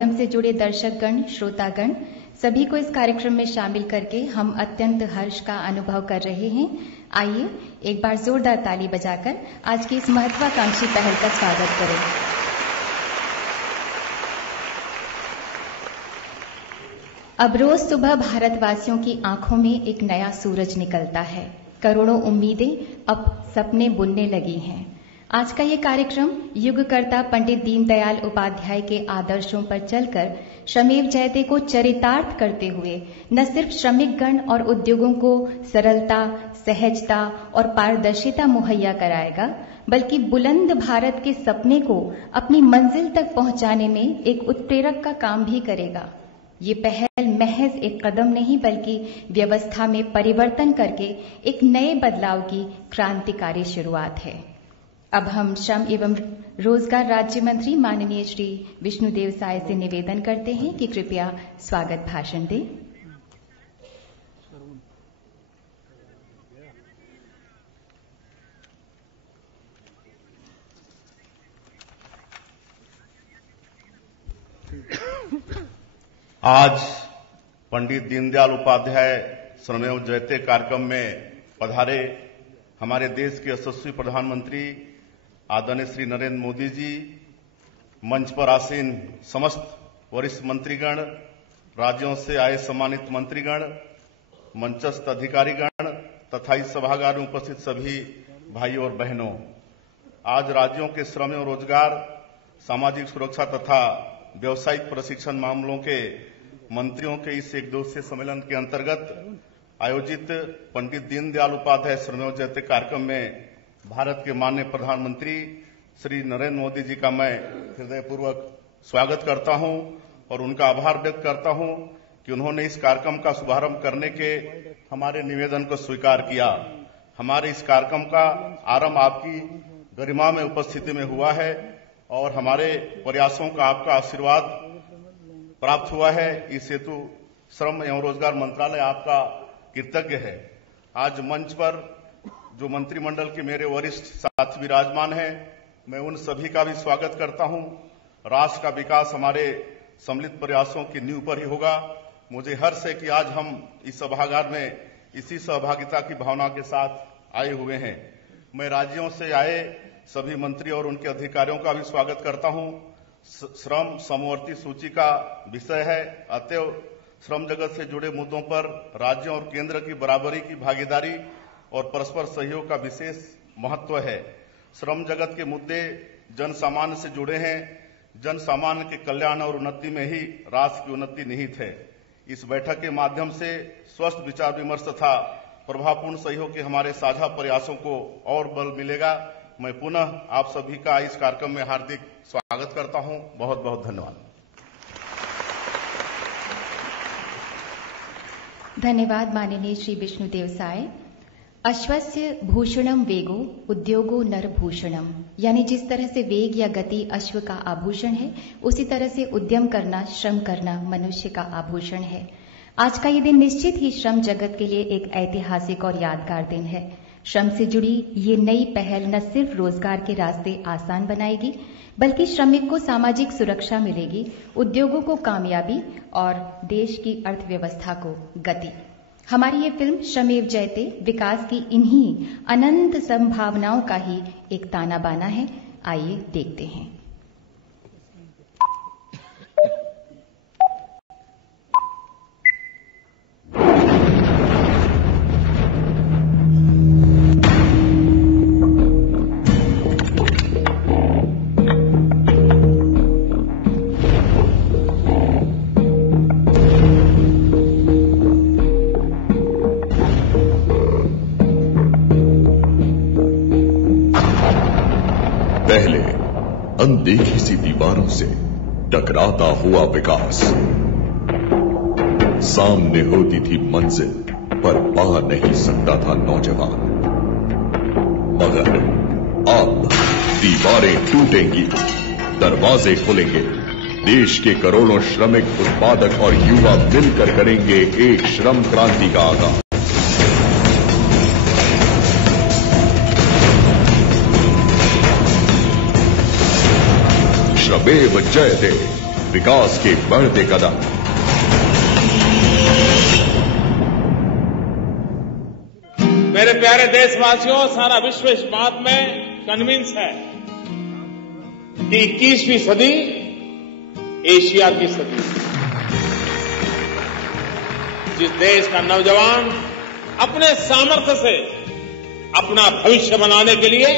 से जुड़े दर्शकगण, श्रोतागण सभी को इस कार्यक्रम में शामिल करके हम अत्यंत हर्ष का अनुभव कर रहे हैं। आइए एक बार जोरदार ताली बजाकर आज की इस महत्वाकांक्षी पहल का स्वागत करें। अब रोज सुबह भारतवासियों की आंखों में एक नया सूरज निकलता है। करोड़ों उम्मीदें अब सपने बुनने लगी हैं। आज का ये कार्यक्रम युगकर्ता पंडित दीनदयाल उपाध्याय के आदर्शों पर चलकर श्रमेव जयते को चरितार्थ करते हुए न सिर्फ श्रमिक गण और उद्योगों को सरलता, सहजता और पारदर्शिता मुहैया कराएगा, बल्कि बुलंद भारत के सपने को अपनी मंजिल तक पहुंचाने में एक उत्प्रेरक का काम भी करेगा। ये पहल महज एक कदम नहीं बल्कि व्यवस्था में परिवर्तन करके एक नए बदलाव की क्रांतिकारी शुरुआत है। अब हम श्रम एवं रोजगार राज्य मंत्री माननीय श्री विष्णुदेव साय से निवेदन करते हैं कि कृपया स्वागत भाषण दें। आज पंडित दीनदयाल उपाध्याय श्रमेव जयते कार्यक्रम में पधारे हमारे देश के यशस्वी प्रधानमंत्री आदरणीय श्री नरेंद्र मोदी जी, मंच पर आसीन समस्त वरिष्ठ मंत्रीगण, राज्यों से आए सम्मानित मंत्रीगण, मंचस्थ अधिकारीगण तथा इस सभागार में उपस्थित सभी भाइयों और बहनों, आज राज्यों के श्रम एवं रोजगार, सामाजिक सुरक्षा तथा व्यावसायिक प्रशिक्षण मामलों के मंत्रियों के इस एक दिवसीय सम्मेलन के अंतर्गत आयोजित पंडित दीनदयाल उपाध्याय श्रमेव जयते कार्यक्रम में भारत के माननीय प्रधानमंत्री श्री नरेंद्र मोदी जी का मैं हृदयपूर्वक स्वागत करता हूं और उनका आभार व्यक्त करता हूं कि उन्होंने इस कार्यक्रम का शुभारंभ करने के हमारे निवेदन को स्वीकार किया। हमारे इस कार्यक्रम का आरंभ आपकी गरिमा में उपस्थिति में हुआ है और हमारे प्रयासों का आपका आशीर्वाद प्राप्त हुआ है। इस हेतु श्रम एवं रोजगार मंत्रालय आपका कृतज्ञ है। आज मंच पर जो मंत्रिमंडल के मेरे वरिष्ठ साथी विराजमान हैं, मैं उन सभी का भी स्वागत करता हूं। राष्ट्र का विकास हमारे सम्मिलित प्रयासों की नींव पर ही होगा। मुझे हर्ष है कि आज हम इस सभागार में इसी सहभागिता की भावना के साथ आए हुए हैं। मैं राज्यों से आए सभी मंत्री और उनके अधिकारियों का भी स्वागत करता हूं। श्रम समवर्ती सूची का विषय है, अतएव श्रम जगत से जुड़े मुद्दों पर राज्यों और केंद्र की बराबरी की भागीदारी और परस्पर सहयोग का विशेष महत्व है। श्रम जगत के मुद्दे जन सामान्य से जुड़े हैं। जन सामान्य के कल्याण और उन्नति में ही राष्ट्र की उन्नति निहित है। इस बैठक के माध्यम से स्वस्थ विचार विमर्श तथा प्रभावपूर्ण सहयोग के हमारे साझा प्रयासों को और बल मिलेगा। मैं पुनः आप सभी का इस कार्यक्रम में हार्दिक स्वागत करता हूं। बहुत बहुत धन्यवाद। धन्यवाद माननीय श्री विष्णुदेव साय। अश्वस्य भूषणम वेगो उद्योगो नरभूषणम, यानी जिस तरह से वेग या गति अश्व का आभूषण है, उसी तरह से उद्यम करना, श्रम करना मनुष्य का आभूषण है। आज का ये दिन निश्चित ही श्रम जगत के लिए एक ऐतिहासिक और यादगार दिन है। श्रम से जुड़ी ये नई पहल न सिर्फ रोजगार के रास्ते आसान बनाएगी, बल्कि श्रमिक को सामाजिक सुरक्षा मिलेगी, उद्योगों को कामयाबी और देश की अर्थव्यवस्था को गति। हमारी ये फिल्म श्रमेव जयते विकास की इन्हीं अनंत संभावनाओं का ही एक ताना बाना है। आइए देखते हैं। पहले अनदेखी सी दीवारों से टकराता हुआ विकास, सामने होती थी मंजिल पर पा नहीं सकता था नौजवान, मगर अब दीवारें टूटेंगी, दरवाजे खुलेंगे। देश के करोड़ों श्रमिक, उत्पादक और युवा मिलकर करेंगे एक श्रम क्रांति का आगाज। श्रमेव जयते, विकास के बढ़ते कदम। मेरे प्यारे देशवासियों, सारा विश्व इस बात में कन्विंस है कि 21वीं सदी एशिया की सदी। जिस देश का नौजवान अपने सामर्थ्य से अपना भविष्य बनाने के लिए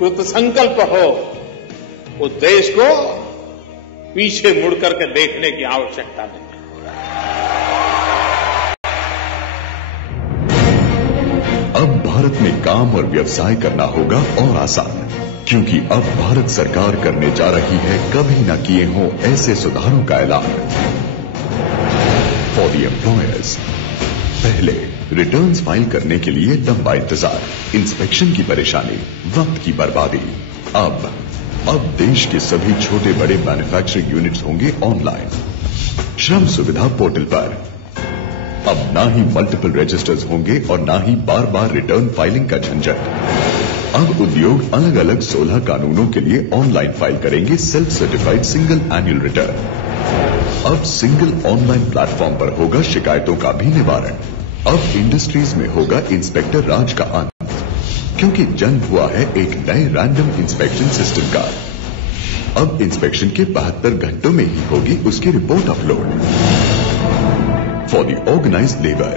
कृत संकल्प हो, उस देश को पीछे मुड़ करके देखने की आवश्यकता नहीं। अब भारत में काम और व्यवसाय करना होगा और आसान, क्योंकि अब भारत सरकार करने जा रही है कभी न किए हों ऐसे सुधारों का ऐलान। फॉर द एम्प्लॉयर्स, पहले रिटर्न्स फाइल करने के लिए लंबा इंतजार, इंस्पेक्शन की परेशानी, वक्त की बर्बादी। अब देश के सभी छोटे बड़े मैन्युफैक्चरिंग यूनिट्स होंगे ऑनलाइन, श्रम सुविधा पोर्टल पर। अब ना ही मल्टीपल रजिस्टर्स होंगे और ना ही बार बार रिटर्न फाइलिंग का झंझट। अब उद्योग अलग अलग 16 कानूनों के लिए ऑनलाइन फाइल करेंगे self certified single annual return. अब सिंगल ऑनलाइन प्लेटफॉर्म पर होगा शिकायतों का भी निवारण। अब इंडस्ट्रीज में होगा इंस्पेक्टर राज का अंत, क्योंकि जन्म हुआ है एक नए रैंडम इंस्पेक्शन सिस्टम का। अब इंस्पेक्शन के 72 घंटों में ही होगी उसकी report upload. For the organised labour,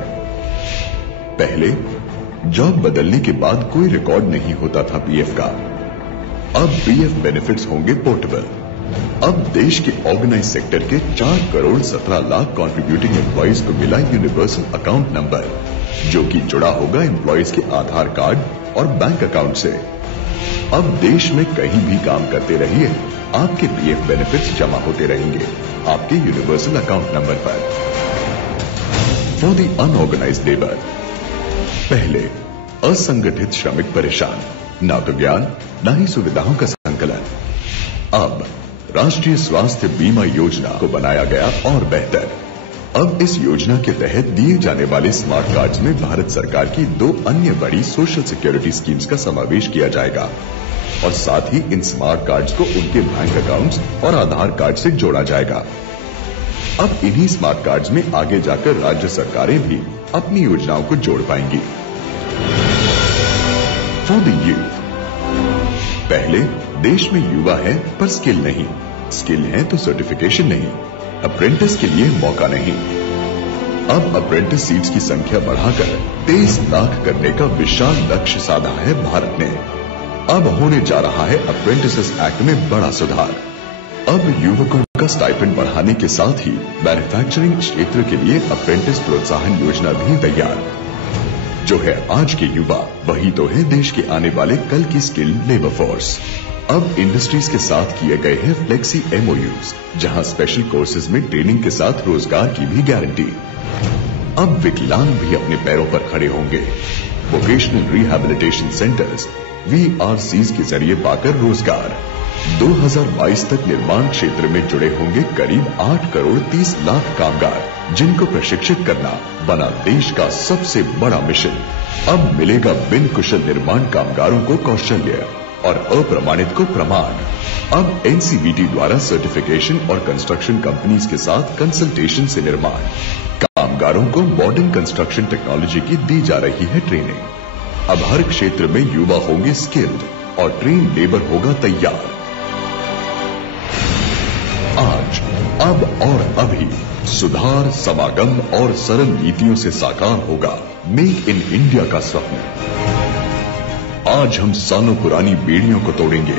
पहले जॉब बदलने के बाद कोई रिकॉर्ड नहीं होता था पीएफ का। अब पीएफ बेनिफिट्स होंगे पोर्टेबल। अब देश के ऑर्गेनाइज सेक्टर के 4 करोड़ 17 लाख कॉन्ट्रीब्यूटिंग एम्प्लॉइज को मिला यूनिवर्सल अकाउंट नंबर, जो कि जुड़ा होगा एम्प्लॉइज के आधार कार्ड और बैंक अकाउंट से। अब देश में कहीं भी काम करते रहिए, आपके पीएफ बेनिफिट्स जमा होते रहेंगे आपके यूनिवर्सल अकाउंट नंबर पर। फॉर द अनऑर्गेनाइज्ड लेबर, पहले असंगठित श्रमिक परेशान, ना तो ज्ञान ना ही सुविधाओं का संकलन। अब राष्ट्रीय स्वास्थ्य बीमा योजना को बनाया गया और बेहतर। अब इस योजना के तहत दिए जाने वाले स्मार्ट कार्ड्स में भारत सरकार की 2 अन्य बड़ी सोशल सिक्योरिटी स्कीम्स का समावेश किया जाएगा और साथ ही इन स्मार्ट कार्ड्स को उनके बैंक अकाउंट्स और आधार कार्ड से जोड़ा जाएगा। अब इन्हीं स्मार्ट कार्ड्स में आगे जाकर राज्य सरकारें भी अपनी योजनाओं को जोड़ पाएंगी। फॉर द यूथ, पहले देश में युवा है पर स्किल नहीं, स्किल है तो सर्टिफिकेशन नहीं, अप्रेंटिस के लिए मौका नहीं। अब अप्रेंटिस सीट्स की संख्या बढ़ाकर 23 लाख करने का विशाल लक्ष्य साधा है भारत ने। अब होने जा रहा है अप्रेंटिसेस एक्ट में बड़ा सुधार। अब युवकों का स्टाइपेंड बढ़ाने के साथ ही मैन्युफैक्चरिंग क्षेत्र के लिए अप्रेंटिस प्रोत्साहन योजना भी तैयार। जो है आज के युवा, वही तो है देश के आने वाले कल की स्किल्ड लेबर फोर्स। अब इंडस्ट्रीज के साथ किए गए हैं फ्लेक्सी एमओयूज, जहां स्पेशल कोर्सेज में ट्रेनिंग के साथ रोजगार की भी गारंटी। अब विकलांग भी अपने पैरों पर खड़े होंगे। वोकेशनल रिहैबिलिटेशन सेंटर्स VRCs के जरिए पाकर रोजगार। 2022 तक निर्माण क्षेत्र में जुड़े होंगे करीब 8 करोड़ 30 लाख कामगार, जिनको प्रशिक्षित करना बना देश का सबसे बड़ा मिशन। अब मिलेगा बिन कुशल निर्माण कामगारों को कौशल्य और अप्रमाणित को प्रमाण। अब NCVT द्वारा सर्टिफिकेशन और कंस्ट्रक्शन कंपनीज के साथ कंसल्टेशन से निर्माण कामगारों को मॉडर्न कंस्ट्रक्शन टेक्नोलॉजी की दी जा रही है ट्रेनिंग। अब हर क्षेत्र में युवा होंगे स्किल्ड और ट्रेन लेबर होगा तैयार। आज, अब और अभी सुधार, समागम और सरल नीतियों से साकार होगा मेक इन इंडिया का स्वप्न। आज हम सालों पुरानी बेड़ियों को तोड़ेंगे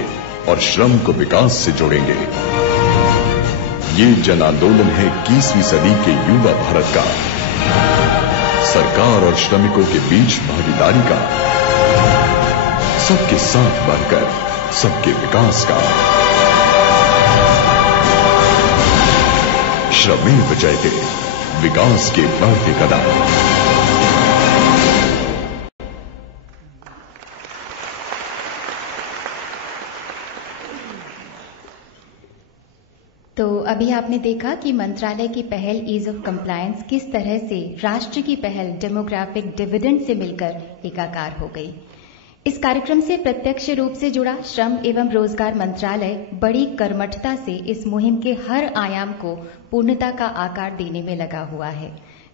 और श्रम को विकास से जोड़ेंगे। ये जन आंदोलन है 21वीं सदी के युवा भारत का, सरकार और श्रमिकों के बीच भागीदारी का, सबके साथ बढ़कर सबके विकास का। श्रमेव जयते, विकास के बढ़ते कदम। तो अभी आपने देखा कि मंत्रालय की पहल ईज ऑफ कंप्लायंस किस तरह से राष्ट्र की पहल डेमोग्राफिक डिविडेंड से मिलकर एकाकार हो गई। इस कार्यक्रम से प्रत्यक्ष रूप से जुड़ा श्रम एवं रोजगार मंत्रालय बड़ी कर्मठता से इस मुहिम के हर आयाम को पूर्णता का आकार देने में लगा हुआ है।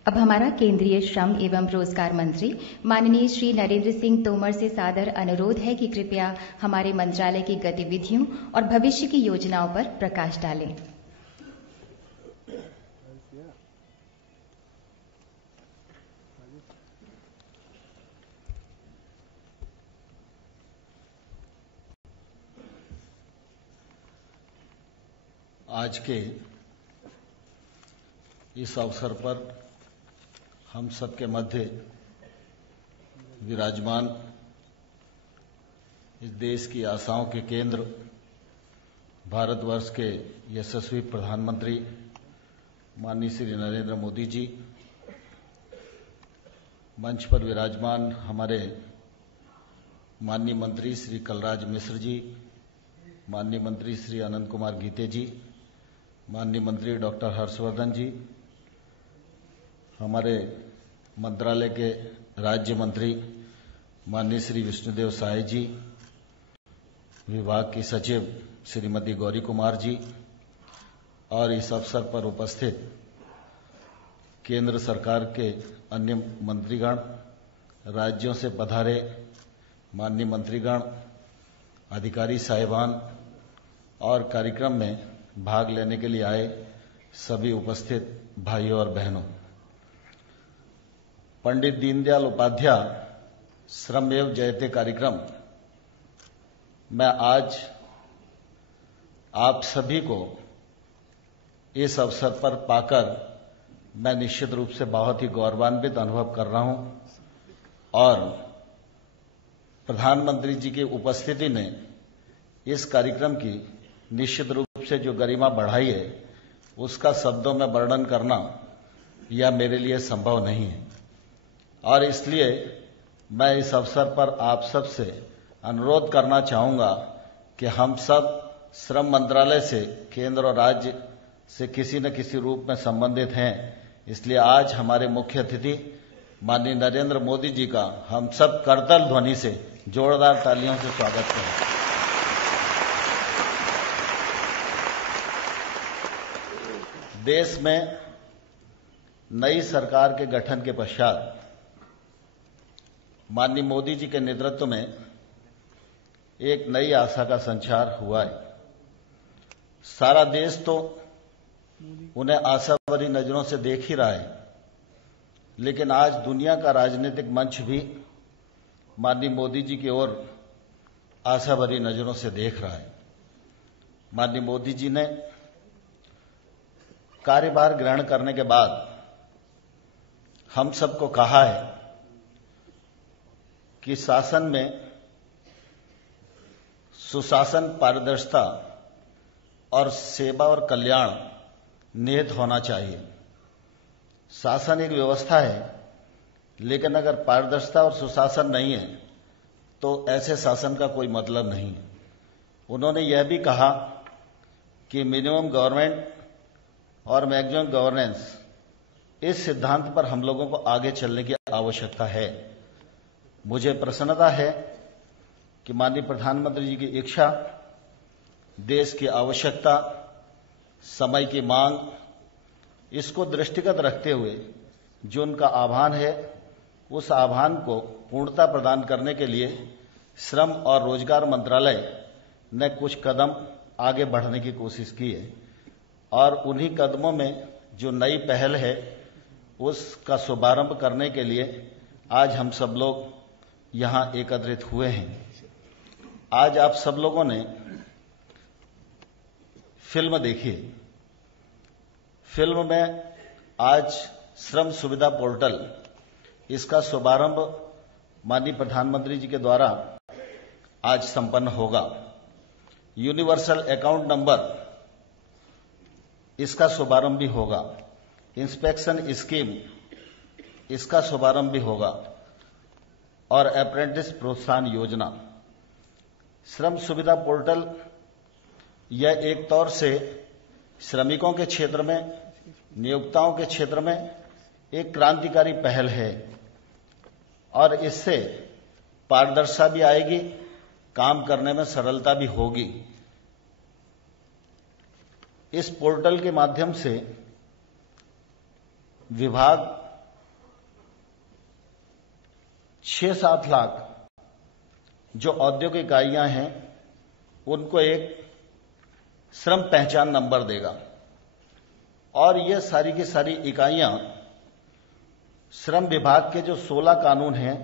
अब हमारा केंद्रीय श्रम एवं रोजगार मंत्री माननीय श्री नरेंद्र सिंह तोमर से सादर अनुरोध है कि कृपया हमारे मंत्रालय की गतिविधियों और भविष्य की योजनाओं पर प्रकाश डालें। आज के इस अवसर पर हम सबके मध्य विराजमान इस देश की आशाओं के केंद्र भारतवर्ष के यशस्वी प्रधानमंत्री माननीय श्री नरेंद्र मोदी जी, मंच पर विराजमान हमारे माननीय मंत्री श्री कलराज मिश्र जी, माननीय मंत्री श्री अनंत कुमार गीते जी, माननीय मंत्री डॉक्टर हर्षवर्धन जी, हमारे मंत्रालय के राज्य मंत्री माननीय श्री विष्णुदेव साय जी, विभाग की सचिव श्रीमती गौरी कुमार जी और इस अवसर पर उपस्थित केंद्र सरकार के अन्य मंत्रीगण, राज्यों से पधारे माननीय मंत्रीगण, अधिकारी साहिबान और कार्यक्रम में भाग लेने के लिए आए सभी उपस्थित भाइयों और बहनों। पंडित दीनदयाल उपाध्याय श्रमेव जयते कार्यक्रम मैं आज आप सभी को इस अवसर पर पाकर मैं निश्चित रूप से बहुत ही गौरवान्वित अनुभव कर रहा हूं और प्रधानमंत्री जी की उपस्थिति ने इस कार्यक्रम की निश्चित रूप से जो गरिमा बढ़ाई है उसका शब्दों में वर्णन करना यह मेरे लिए संभव नहीं है और इसलिए मैं इस अवसर पर आप सब से अनुरोध करना चाहूंगा कि हम सब श्रम मंत्रालय से केंद्र और राज्य से किसी न किसी रूप में संबंधित हैं, इसलिए आज हमारे मुख्य अतिथि माननीय नरेंद्र मोदी जी का हम सब करतल ध्वनि से जोरदार तालियों से स्वागत करें। देश में नई सरकार के गठन के पश्चात माननीय मोदी जी के नेतृत्व में एक नई आशा का संचार हुआ है। सारा देश तो उन्हें आशा भरी नजरों से देख ही रहा है, लेकिन आज दुनिया का राजनीतिक मंच भी माननीय मोदी जी की ओर आशा भरी नजरों से देख रहा है। माननीय मोदी जी ने कार्यभार ग्रहण करने के बाद हम सबको कहा है कि शासन में सुशासन, पारदर्शिता और सेवा और कल्याण निहित होना चाहिए। शासन एक व्यवस्था है, लेकिन अगर पारदर्शिता और सुशासन नहीं है तो ऐसे शासन का कोई मतलब नहीं है। उन्होंने यह भी कहा कि मिनिमम गवर्नमेंट और मैक्सिमम गवर्नेंस, इस सिद्धांत पर हम लोगों को आगे चलने की आवश्यकता है। मुझे प्रसन्नता है कि माननीय प्रधानमंत्री जी की इच्छा, देश की आवश्यकता, समय की मांग, इसको दृष्टिगत रखते हुए जो उनका आह्वान है, उस आह्वान को पूर्णता प्रदान करने के लिए श्रम और रोजगार मंत्रालय ने कुछ कदम आगे बढ़ने की कोशिश की है और उन्हीं कदमों में जो नई पहल है उसका शुभारंभ करने के लिए आज हम सब लोग यहां एकत्रित हुए हैं। आज आप सब लोगों ने फिल्म देखी। फिल्म में आज श्रम सुविधा पोर्टल, इसका शुभारंभ माननीय प्रधानमंत्री जी के द्वारा आज संपन्न होगा। यूनिवर्सल अकाउंट नंबर, इसका शुभारंभ भी होगा। इंस्पेक्शन स्कीम, इसका शुभारंभ भी होगा और अप्रेंटिस प्रोत्साहन योजना। श्रम सुविधा पोर्टल यह एक तौर से श्रमिकों के क्षेत्र में, नियोक्ताओं के क्षेत्र में एक क्रांतिकारी पहल है और इससे पारदर्शिता भी आएगी, काम करने में सरलता भी होगी। इस पोर्टल के माध्यम से विभाग 6-7 लाख जो औद्योगिक इकाइयां हैं उनको एक श्रम पहचान नंबर देगा और ये सारी की सारी इकाइयां श्रम विभाग के जो 16 कानून हैं,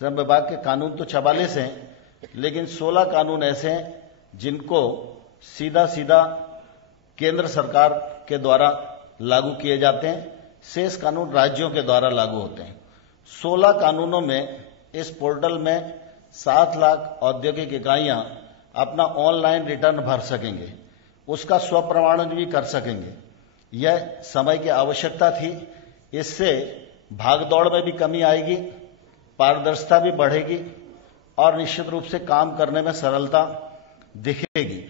श्रम विभाग के कानून तो 44 हैं, लेकिन 16 कानून ऐसे हैं जिनको सीधा सीधा केंद्र सरकार के द्वारा लागू किए जाते हैं, शेष कानून राज्यों के द्वारा लागू होते हैं। 16 कानूनों में इस पोर्टल में 7 लाख औद्योगिक इकाइयां अपना ऑनलाइन रिटर्न भर सकेंगे, उसका स्वप्रमाणन भी कर सकेंगे। यह समय की आवश्यकता थी, इससे भागदौड़ में भी कमी आएगी, पारदर्शिता भी बढ़ेगी और निश्चित रूप से काम करने में सरलता दिखेगी।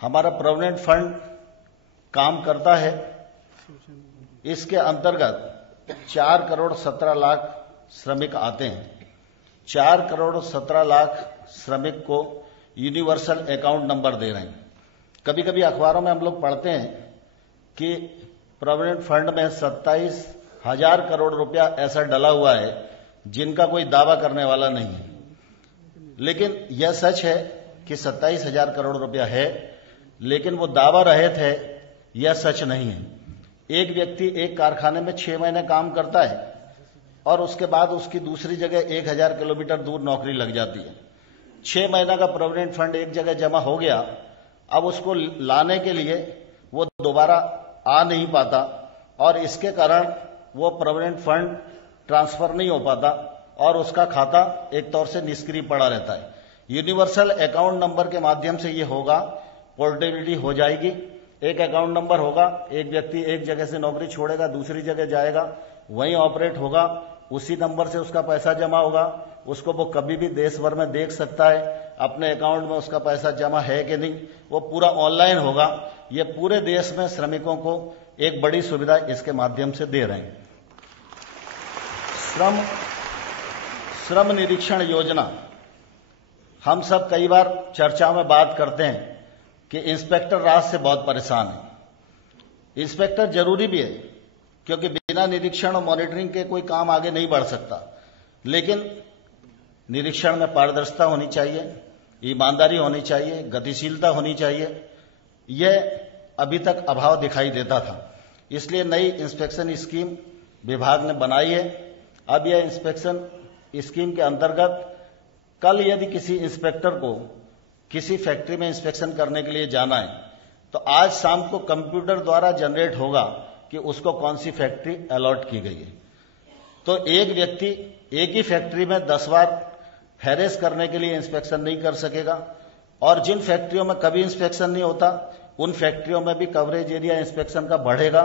हमारा प्रोविडेंट फंड काम करता है, इसके अंतर्गत 4 करोड़ 17 लाख श्रमिक आते हैं। 4 करोड़ 17 लाख श्रमिक को यूनिवर्सल अकाउंट नंबर दे रहे हैं। कभी कभी अखबारों में हम लोग पढ़ते हैं कि प्रोविडेंट फंड में 27,000 करोड़ रुपया ऐसा डला हुआ है जिनका कोई दावा करने वाला नहीं है, लेकिन यह सच है कि 27,000 करोड़ रुपया है, लेकिन वो दावा रहित है, यह सच नहीं है। एक व्यक्ति एक कारखाने में 6 महीने काम करता है और उसके बाद उसकी दूसरी जगह 1000 किलोमीटर दूर नौकरी लग जाती है। 6 महीना का प्रोविडेंट फंड एक जगह जमा हो गया, अब उसको लाने के लिए वो दोबारा आ नहीं पाता और इसके कारण वो प्रोविडेंट फंड ट्रांसफर नहीं हो पाता और उसका खाता एक तौर से निष्क्रिय पड़ा रहता है। यूनिवर्सल अकाउंट नंबर के माध्यम से ये होगा, पोर्टेबिलिटी हो जाएगी। एक अकाउंट नंबर होगा, एक व्यक्ति एक जगह से नौकरी छोड़ेगा, दूसरी जगह जाएगा, वहीं ऑपरेट होगा, उसी नंबर से उसका पैसा जमा होगा, उसको वो कभी भी देश भर में देख सकता है अपने अकाउंट में उसका पैसा जमा है कि नहीं, वो पूरा ऑनलाइन होगा। ये पूरे देश में श्रमिकों को एक बड़ी सुविधा इसके माध्यम से दे रहे हैं। श्रम निरीक्षण योजना, हम सब कई बार चर्चा में बात करते हैं कि इंस्पेक्टर राज से बहुत परेशान है। इंस्पेक्टर जरूरी भी है क्योंकि बिना निरीक्षण और मॉनिटरिंग के कोई काम आगे नहीं बढ़ सकता, लेकिन निरीक्षण में पारदर्शिता होनी चाहिए, ईमानदारी होनी चाहिए, गतिशीलता होनी चाहिए। यह अभी तक अभाव दिखाई देता था, इसलिए नई इंस्पेक्शन स्कीम विभाग ने बनाई है। अब यह इंस्पेक्शन स्कीम के अंतर्गत कल यदि किसी इंस्पेक्टर को किसी फैक्ट्री में इंस्पेक्शन करने के लिए जाना है तो आज शाम को कंप्यूटर द्वारा जनरेट होगा कि उसको कौन सी फैक्ट्री अलॉट की गई है। तो एक व्यक्ति एक ही फैक्ट्री में 10 बार हैरेस करने के लिए इंस्पेक्शन नहीं कर सकेगा और जिन फैक्ट्रियों में कभी इंस्पेक्शन नहीं होता उन फैक्ट्रियों में भी कवरेज एरिया इंस्पेक्शन का बढ़ेगा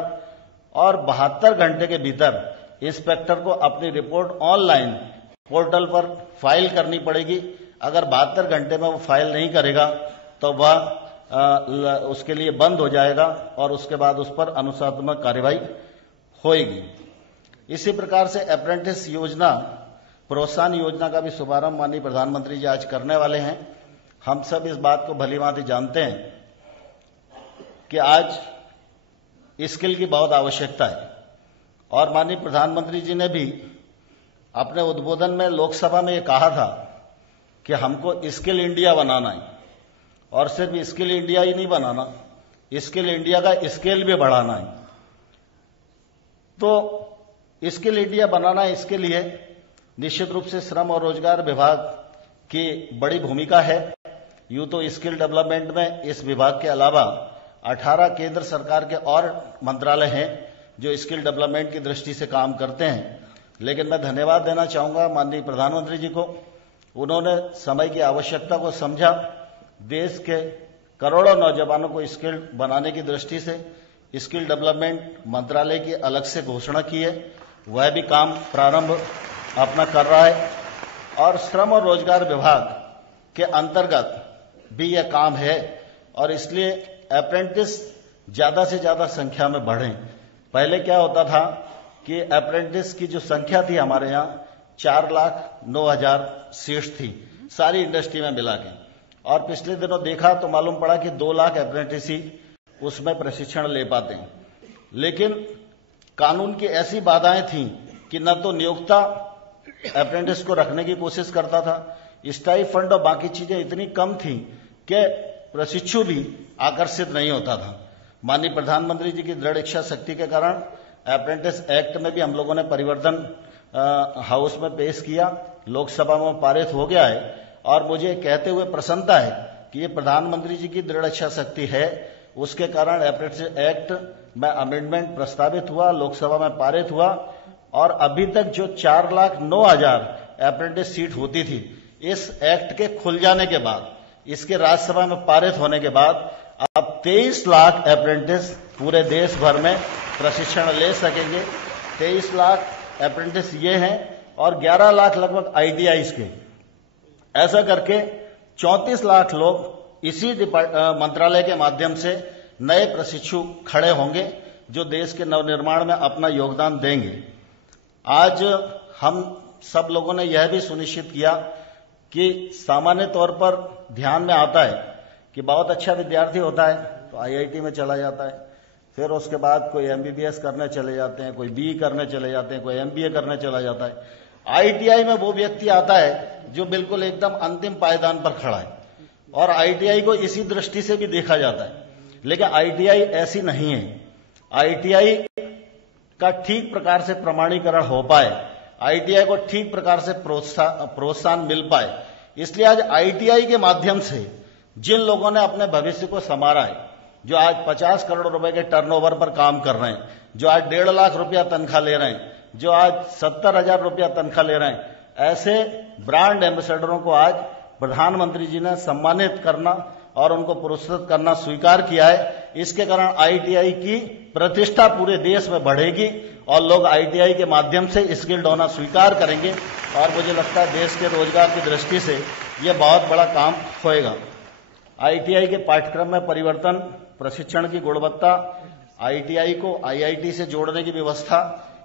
और 72 घंटे के भीतर इंस्पेक्टर को अपनी रिपोर्ट ऑनलाइन पोर्टल पर फाइल करनी पड़ेगी। अगर 72 घंटे में वो फाइल नहीं करेगा तो वह उसके लिए बंद हो जाएगा और उसके बाद उस पर अनुशासनात्मक कार्रवाई होगी। इसी प्रकार से अप्रेंटिस योजना, प्रोत्साहन योजना का भी शुभारंभ माननीय प्रधानमंत्री जी आज करने वाले हैं। हम सब इस बात को भलीभांति जानते हैं कि आज स्किल की बहुत आवश्यकता है और माननीय प्रधानमंत्री जी ने भी अपने उद्बोधन में लोकसभा में ये कहा था कि हमको स्किल इंडिया बनाना है और सिर्फ स्किल इंडिया ही नहीं बनाना, स्किल इंडिया का स्केल भी बढ़ाना है। तो स्किल इंडिया बनाना है, इसके लिए निश्चित रूप से श्रम और रोजगार विभाग की बड़ी भूमिका है। यूं तो स्किल डेवलपमेंट में इस विभाग के अलावा 18 केंद्र सरकार के और मंत्रालय हैं जो स्किल डेवलपमेंट की दृष्टि से काम करते हैं, लेकिन मैं धन्यवाद देना चाहूंगा माननीय प्रधानमंत्री जी को। उन्होंने समय की आवश्यकता को समझा, देश के करोड़ों नौजवानों को स्किल बनाने की दृष्टि से स्किल डेवलपमेंट मंत्रालय की अलग से घोषणा की है, वह भी काम प्रारंभ अपना कर रहा है और श्रम और रोजगार विभाग के अंतर्गत भी यह काम है और इसलिए अप्रेंटिस ज्यादा से ज्यादा संख्या में बढ़े। पहले क्या होता था कि अप्रेंटिस की जो संख्या थी हमारे यहाँ 4,09,000 सीट्स थी सारी इंडस्ट्री में मिला के, और पिछले दिनों देखा तो मालूम पड़ा कि 2 लाख अप्रेंटिस ही उसमें प्रशिक्षण ले पाते हैं। लेकिन कानून की ऐसी बाधाएं थीं कि न तो नियोक्ता अप्रेंटिस को रखने की कोशिश करता था, स्टाइप फंड और बाकी चीजें इतनी कम थी कि प्रशिक्षु भी आकर्षित नहीं होता था। माननीय प्रधानमंत्री जी की दृढ़ इच्छा शक्ति के कारण अप्रेंटिस एक्ट में भी हम लोगों ने परिवर्तन हाउस में पेश किया, लोकसभा में पारित हो गया है, और मुझे कहते हुए प्रसन्नता है कि ये प्रधानमंत्री जी की दृढ़ इच्छा शक्ति है, उसके कारण अप्रेंटिस एक्ट में अमेंडमेंट प्रस्तावित हुआ, लोकसभा में पारित हुआ, और अभी तक जो 4,09,000 अप्रेंटिस सीट होती थी, इस एक्ट के खुल जाने के बाद, इसके राज्यसभा में पारित होने के बाद अब 23 लाख अप्रेंटिस पूरे देश भर में प्रशिक्षण ले सकेंगे। 23 लाख अप्रेंटिस ये हैं और 11 लाख लगभग आईटीआईज के। ऐसा करके 34 लाख लोग इसी मंत्रालय के माध्यम से नए प्रशिक्षु खड़े होंगे जो देश के नवनिर्माण में अपना योगदान देंगे। आज हम सब लोगों ने यह भी सुनिश्चित किया कि सामान्य तौर पर ध्यान में आता है कि बहुत अच्छा विद्यार्थी होता है तो आईआईटी में चला जाता है, फिर उसके बाद कोई एमबीबीएस करने चले जाते हैं, कोई बीई करने चले जाते हैं, कोई एमबीए करने चला जाता है। आईटीआई में वो व्यक्ति आता है जो बिल्कुल एकदम अंतिम पायदान पर खड़ा है, और आईटीआई को इसी दृष्टि से भी देखा जाता है। लेकिन आईटीआई ऐसी नहीं है। आईटीआई का ठीक प्रकार से प्रमाणीकरण हो पाए, आईटीआई को ठीक प्रकार से प्रोत्साहन मिल पाए, इसलिए आज आईटीआई के माध्यम से जिन लोगों ने अपने भविष्य को संवारा है, जो आज 50 करोड़ रुपए के टर्नओवर पर काम कर रहे हैं, जो आज 1.5 लाख रुपया तनख्वाह ले रहे हैं, जो आज 70,000 रुपया तनख्वाह ले रहे हैं, ऐसे ब्रांड एम्बेसडरों को आज प्रधानमंत्री जी ने सम्मानित करना और उनको पुरस्कृत करना स्वीकार किया है। इसके कारण आईटीआई की प्रतिष्ठा पूरे देश में बढ़ेगी और लोग आईटीआई के माध्यम से स्किल्ड होना स्वीकार करेंगे, और मुझे लगता है देश के रोजगार की दृष्टि से यह बहुत बड़ा काम होएगा। आईटीआई के पाठ्यक्रम में परिवर्तन, प्रशिक्षण की गुणवत्ता, आईटीआई को आईआईटी से जोड़ने की व्यवस्था,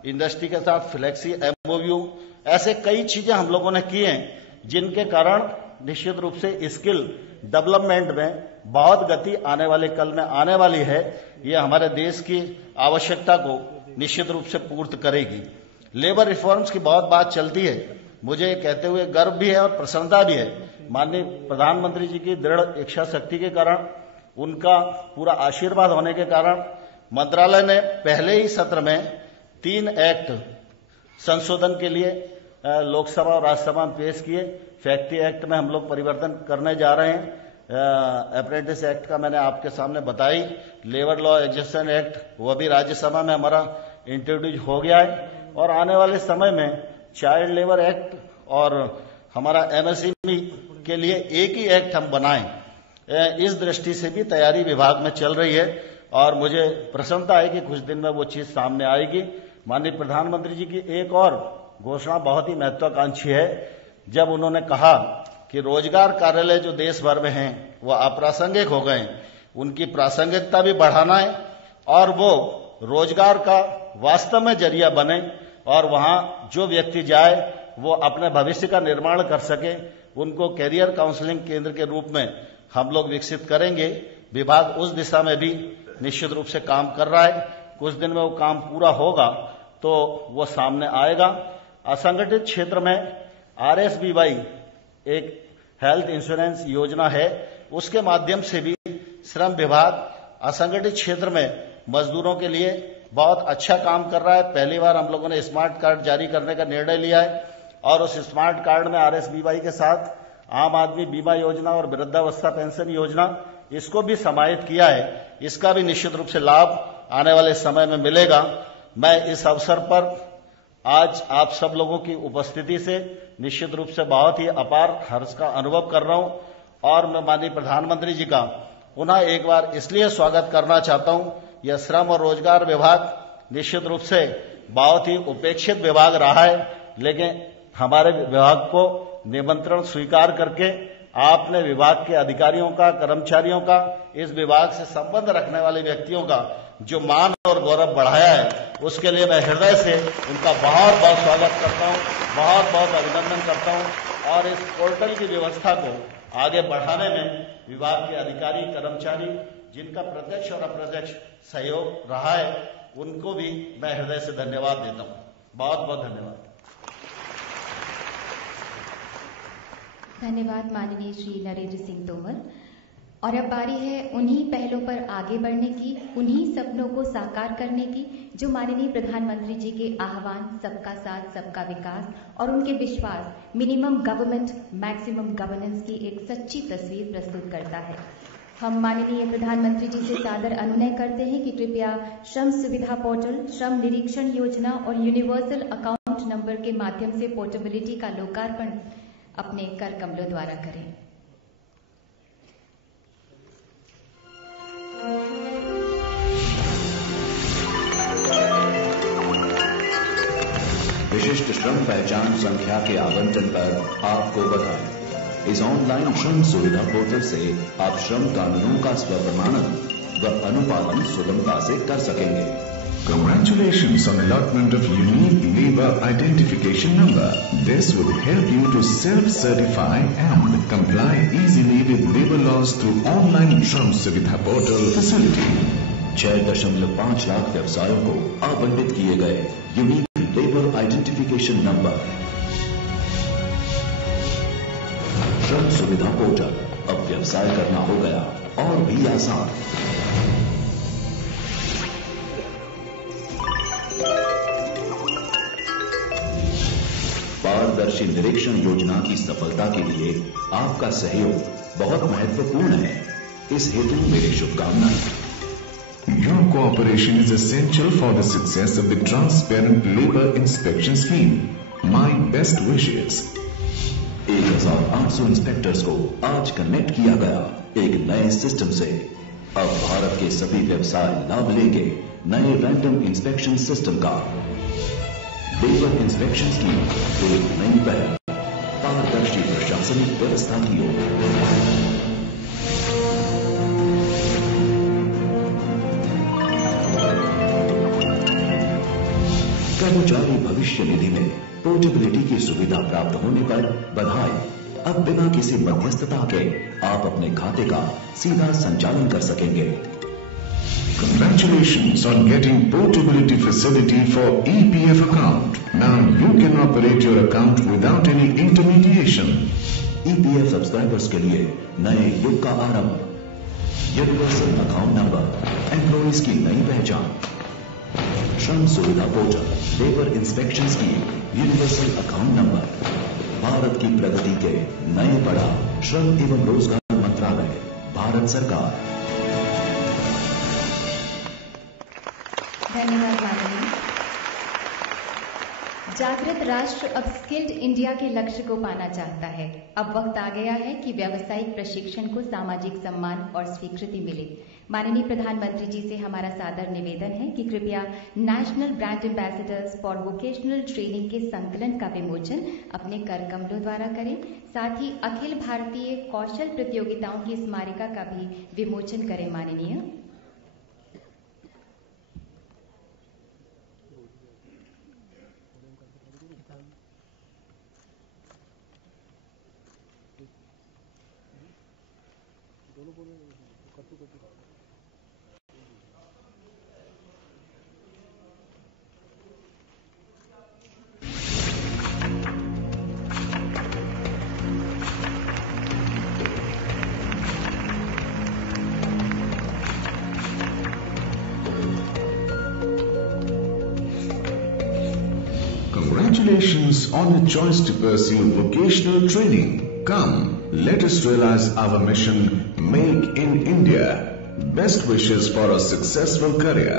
इंडस्ट्री के साथ फ्लेक्सी एमओयू, ऐसे कई चीजें हम लोगों ने की हैं जिनके कारण निश्चित रूप से स्किल डेवलपमेंट में बहुत गति आने वाले कल में आने वाली है। यह हमारे देश की आवश्यकता को निश्चित रूप से पूर्त करेगी। लेबर रिफॉर्म्स की बहुत बात चलती है, मुझे कहते हुए गर्व भी है और प्रसन्नता भी है। माननीय प्रधानमंत्री जी की दृढ़ इच्छा शक्ति के कारण, उनका पूरा आशीर्वाद होने के कारण मंत्रालय ने पहले ही सत्र में 3 एक्ट संशोधन के लिए लोकसभा और राज्यसभा में पेश किए। फैक्ट्री एक्ट में हम लोग परिवर्तन करने जा रहे हैं। अप्रेंटिस एक्ट का मैंने आपके सामने बताई। लेबर लॉ एडजस्टमेंट एक्ट, वह भी राज्यसभा में हमारा इंट्रोड्यूस हो गया है, और आने वाले समय में चाइल्ड लेबर एक्ट और हमारा एमएसएमई के लिए एक ही एक्ट हम बनाएं। इस दृष्टि से भी तैयारी विभाग में चल रही है, और मुझे प्रसन्नता है कि कुछ दिन में वो चीज सामने आएगी। माननीय प्रधानमंत्री जी की एक और घोषणा बहुत ही महत्वाकांक्षी है, जब उन्होंने कहा कि रोजगार कार्यालय जो देश भर में हैं वो अप्रासंगिक हो गए, उनकी प्रासंगिकता भी बढ़ाना है, और वो रोजगार का वास्तव में जरिया बने, और वहां जो व्यक्ति जाए वो अपने भविष्य का निर्माण कर सके। उनको कैरियर काउंसलिंग केंद्र के रूप में हम लोग विकसित करेंगे। विभाग उस दिशा में भी निश्चित रूप से काम कर रहा है। कुछ दिन में वो काम पूरा होगा तो वो सामने आएगा। असंगठित क्षेत्र में आरएसबीवाई एक हेल्थ इंश्योरेंस योजना है, उसके माध्यम से भी श्रम विभाग असंगठित क्षेत्र में मजदूरों के लिए बहुत अच्छा काम कर रहा है। पहली बार हम लोगों ने स्मार्ट कार्ड जारी करने का निर्णय लिया है, और उस स्मार्ट कार्ड में आरएसबीवाई के साथ आम आदमी बीमा योजना और वृद्धावस्था पेंशन योजना, इसको भी समाहित किया है। इसका भी निश्चित रूप से लाभ आने वाले समय में मिलेगा। मैं इस अवसर पर आज आप सब लोगों की उपस्थिति से निश्चित रूप से बहुत ही अपार हर्ष का अनुभव कर रहा हूं, और मैं माननीय प्रधानमंत्री जी का पुनः एक बार इसलिए स्वागत करना चाहता हूं। यह श्रम और रोजगार विभाग निश्चित रूप से बहुत ही उपेक्षित विभाग रहा है, लेकिन हमारे विभाग को निमंत्रण स्वीकार करके आपने विभाग के अधिकारियों का, कर्मचारियों का, इस विभाग से संबंध रखने वाले व्यक्तियों का जो मान और गौरव बढ़ाया है, उसके लिए मैं हृदय से उनका बहुत बहुत स्वागत करता हूं, बहुत बहुत अभिनंदन करता हूं। और इस पोर्टल की व्यवस्था को आगे बढ़ाने में विभाग के अधिकारी, कर्मचारी जिनका प्रत्यक्ष और अप्रत्यक्ष सहयोग रहा है, उनको भी मैं हृदय से धन्यवाद देता हूं। बहुत बहुत धन्यवाद। धन्यवाद माननीय श्री नरेंद्र सिंह तोमर। और अब बारी है उन्हीं पहलों पर आगे बढ़ने की, उन्हीं सपनों को साकार करने की जो माननीय प्रधानमंत्री जी के आह्वान सबका साथ सबका विकास और उनके विश्वास मिनिमम गवर्नमेंट मैक्सिमम गवर्नेंस की एक सच्ची तस्वीर प्रस्तुत करता है। हम माननीय प्रधानमंत्री जी से सादर अनुनय करते हैं कि कृपया श्रम सुविधा पोर्टल, श्रम निरीक्षण योजना और यूनिवर्सल अकाउंट नंबर के माध्यम से पोर्टेबिलिटी का लोकार्पण अपने कर कमलों द्वारा करें। विशिष्ट श्रम पहचान संख्या के आवंटन पर आपको बधाई। इस ऑनलाइन श्रम सुविधा पोर्टल से आप श्रम कानूनों का स्वप्रमाणन व अनुपालन सुगमता से कर सकेंगे। Congratulations on allotment of unique labor identification number. This will help you to self-certify and comply easily with labor laws through online Shram Suvidha Portal facility. 6.5 lakh व्यवसायों को आवंटित किए गए यूनिक लेबर आइडेंटिफिकेशन नंबर। श्रम सुविधा पोर्टल, अब व्यवसाय करना हो गया और भी आसान। पारदर्शी निरीक्षण योजना की सफलता के लिए आपका सहयोग बहुत महत्वपूर्ण है। इस हेतु मेरी शुभकामनाएं। Your cooperation is essential for the success of the Transparent Labor Inspection Scheme. My best wishes. 1800 inspectors को आज कनेक्ट किया गया एक नए सिस्टम से। अब भारत के सभी व्यवसाय लाभ लेंगे नए रैंडम इंस्पेक्शन सिस्टम का। लेबर इंस्पेक्शन स्कीम एक नई पहल, पारदर्शी प्रशासनिक व्यवस्था की ओर। कर्मचारी भविष्य निधि में पोर्टेबिलिटी की सुविधा प्राप्त होने पर बधाई। अब बिना किसी मध्यस्थता के आप अपने खाते का सीधा संचालन कर सकेंगे। Congratulations on getting portability facility for EPF account. Now you can operate your account without any intermediation. EPF subscribers के लिए नए युग का आरंभ। यूनिवर्सल अकाउंट नंबर, एम्प्लॉइज की नई पहचान। श्रम सुविधा portal, labour inspection scheme, universal account number. Bharat की प्रगति के नए पड़ाव। श्रम एवं रोजगार मंत्रालय, भारत सरकार। धन्यवाद माननीय। जागृत राष्ट्र अब स्किल्ड इंडिया के लक्ष्य को पाना चाहता है। अब वक्त आ गया है कि व्यावसायिक प्रशिक्षण को सामाजिक सम्मान और स्वीकृति मिले। माननीय प्रधानमंत्री जी से हमारा सादर निवेदन है कि कृपया national brand ambassadors for vocational training के संकलन का विमोचन अपने कर कमलों द्वारा करें। साथ ही अखिल भारतीय कौशल प्रतियोगिताओं की स्मारिका का भी विमोचन करें। माननीय Congratulations on your choice to pursue vocational training. Come, let us realize our mission, Make in India. Best wishes for a successful career.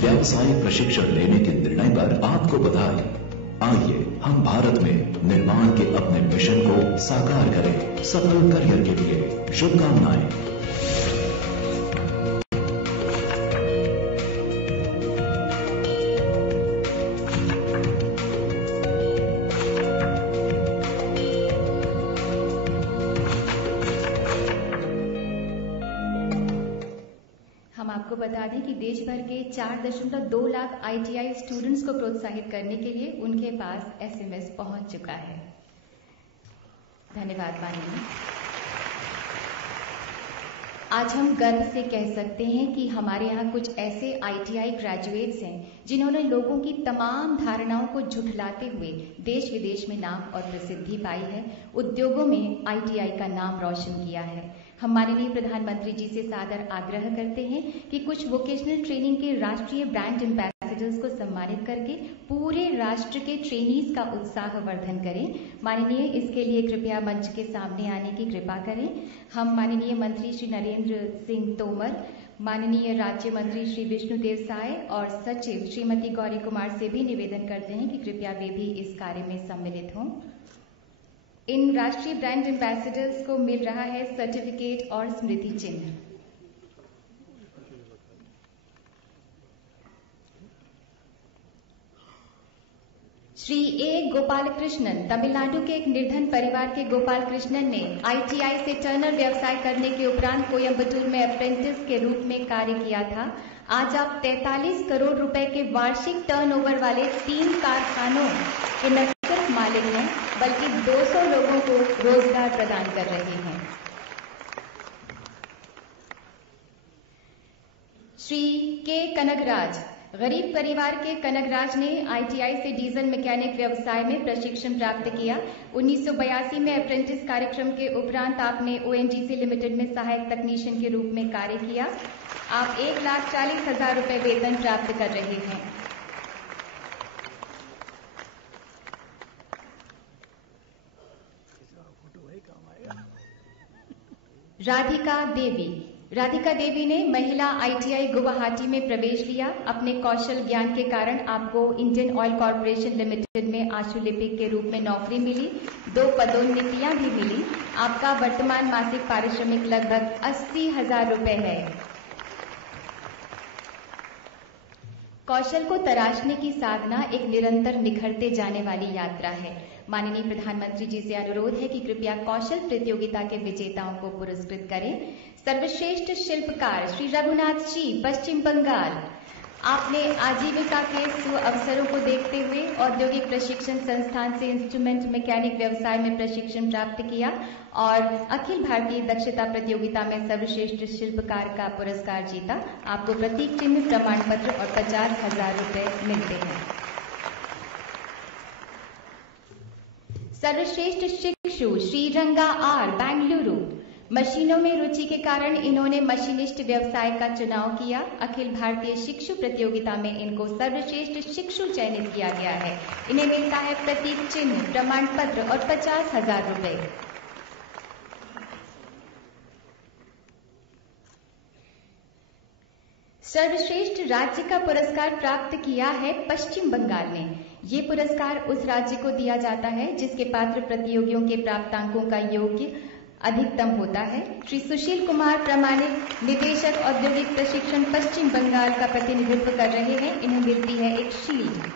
व्यावसायिक प्रशिक्षण लेने के निर्णय पर आपको बधाई। आइए हम भारत में निर्माण के अपने मिशन को साकार करें। सफल करियर के लिए शुभकामनाएं। आपको बता बता दें कि देश भर के 4.2 लाख ITI स्टूडेंट्स को प्रोत्साहित करने के लिए उनके पास SMS पहुंच चुका है। धन्यवाद माननीय। आज हम गर्व से कह सकते हैं कि हमारे यहाँ कुछ ऐसे ITI ग्रेजुएट्स हैं जिन्होंने लोगों की तमाम धारणाओं को झुठलाते हुए देश विदेश में नाम और प्रसिद्धि पाई है, उद्योगों में ITI का नाम रोशन किया है। हम माननीय प्रधानमंत्री जी से सादर आग्रह करते हैं कि कुछ वोकेशनल ट्रेनिंग के राष्ट्रीय ब्रांड एम्बेसडर्स को सम्मानित करके पूरे राष्ट्र के ट्रेनीज का उत्साह वर्धन करें। माननीय, इसके लिए कृपया मंच के सामने आने की कृपा करें। हम माननीय मंत्री श्री नरेंद्र सिंह तोमर, माननीय राज्य मंत्री श्री विष्णुदेव साय और सचिव श्रीमती गौरी कुमार से भी निवेदन करते हैं कि कृपया वे भी इस कार्य में सम्मिलित हों। इन राष्ट्रीय ब्रांड एम्बेसडर्स को मिल रहा है सर्टिफिकेट और स्मृति चिन्ह। श्री ए गोपालकृष्णन, तमिलनाडु के एक निर्धन परिवार के गोपालकृष्णन ने ITI से टर्नर व्यवसाय करने के उपरांत कोयम्बटूर में अप्रेंटिस के रूप में कार्य किया था। आज आप 43 करोड़ रुपए के वार्षिक टर्नओवर वाले 3 कारखानों के न सिर्फ मालिक हैं बल्कि 200 लोगों को रोजगार प्रदान कर रहे हैं। श्री के कनगराज, गरीब परिवार के कनगराज ने ITI से डीजल मैकेनिक व्यवसाय में प्रशिक्षण प्राप्त किया। 1982 में अप्रेंटिस कार्यक्रम के उपरांत आपने ONGC लिमिटेड में सहायक तकनीशियन के रूप में कार्य किया। आप 1,40,000 रुपए वेतन प्राप्त कर रहे हैं। राधिका देवी ने महिला ITI गुवाहाटी में प्रवेश लिया। अपने कौशल ज्ञान के कारण आपको इंडियन ऑयल कॉर्पोरेशन लिमिटेड में आशुलिपिक के रूप में नौकरी मिली। 2 पदोन्नतियां भी मिली। आपका वर्तमान मासिक पारिश्रमिक लगभग 80,000 रुपए है। कौशल को तराशने की साधना एक निरंतर निखरते जाने वाली यात्रा है। माननीय प्रधानमंत्री जी से अनुरोध है कि कृपया कौशल प्रतियोगिता के विजेताओं को पुरस्कृत करें। सर्वश्रेष्ठ शिल्पकार श्री रघुनाथ जी, पश्चिम बंगाल, आपने आजीविका के अवसरों को देखते हुए औद्योगिक प्रशिक्षण संस्थान से इंस्ट्रूमेंट मैकेनिक व्यवसाय में प्रशिक्षण प्राप्त किया और अखिल भारतीय दक्षता प्रतियोगिता में सर्वश्रेष्ठ शिल्पकार का पुरस्कार जीता। आपको प्रतीक चिन्ह, प्रमाण पत्र और 50,000 रुपए मिलते हैं। सर्वश्रेष्ठ शिक्षु श्री रंगा आर, बेंगलुरु, मशीनों में रुचि के कारण इन्होंने मशीनिस्ट व्यवसाय का चुनाव किया। अखिल भारतीय शिक्षु प्रतियोगिता में इनको सर्वश्रेष्ठ शिक्षु चयनित किया गया है। इन्हें मिलता है प्रतीक चिन्ह, प्रमाण पत्र और 50,000 रुपए। सर्वश्रेष्ठ राज्य का पुरस्कार प्राप्त किया है पश्चिम बंगाल ने। ये पुरस्कार उस राज्य को दिया जाता है जिसके पात्र प्रतियोगियों के प्राप्तांकों का योग्य अधिकतम होता है। श्री सुशील कुमार प्रामाणिक, निदेशक औद्योगिक प्रशिक्षण, पश्चिम बंगाल का प्रतिनिधित्व कर रहे हैं। इन्हें मिलती है एक शील्ड।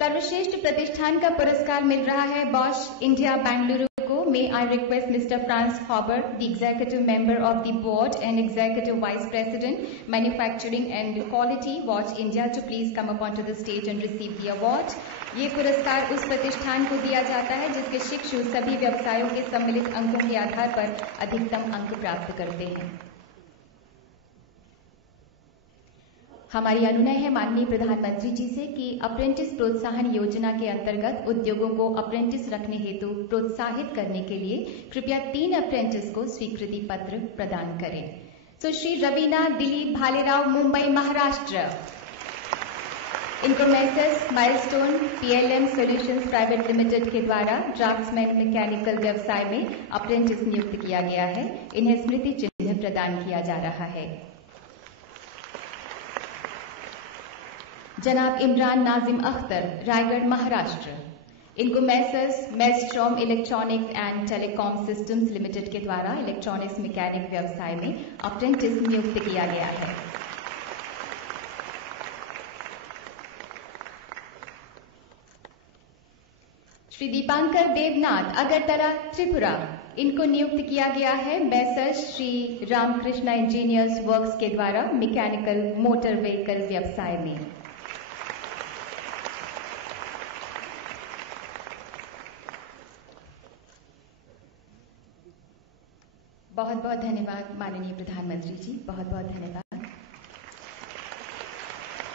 सर्वश्रेष्ठ प्रतिष्ठान का पुरस्कार मिल रहा है बॉश इंडिया बेंगलुरु को। May I request mister Franz Hauber, the executive member of the board and executive vice president manufacturing and quality watch India to please come upon to the stage and receive the award. ये पुरस्कार उस प्रतिष्ठान को दिया जाता है जिसके शिक्षु सभी व्यवसायों के सम्मिलित अंकों के आधार पर अधिकतम अंक प्राप्त करते हैं। हमारी अनुनय है माननीय प्रधानमंत्री जी से कि अप्रेंटिस प्रोत्साहन योजना के अंतर्गत उद्योगों को अप्रेंटिस रखने हेतु प्रोत्साहित करने के लिए कृपया 3 अप्रेंटिस को स्वीकृति पत्र प्रदान करें। तो श्री रवीना दिलीप भालेराव, मुंबई, महाराष्ट्र, इनको message milestone PLM solutions private limited के द्वारा ड्राफ्ट्समैन मैकेनिकल व्यवसाय में अप्रेंटिस नियुक्त किया गया है। इन्हें स्मृति चिन्ह प्रदान किया जा रहा है। जनाब इमरान नाजिम अख्तर, रायगढ़, महाराष्ट्र, इनको messrs Maestrom electronics and telecom systems limited के द्वारा इलेक्ट्रॉनिक्स मैकेनिक व्यवसाय में अप्रेंटिस नियुक्त किया गया है। श्री दीपांकर देवनाथ, अगरतला, त्रिपुरा, इनको नियुक्त किया गया है Messrs Shri Ramakrishna engineers works के द्वारा मैकेनिकल मोटर व्हीकल व्यवसाय में। बहुत बहुत धन्यवाद माननीय प्रधानमंत्री जी, बहुत बहुत धन्यवाद।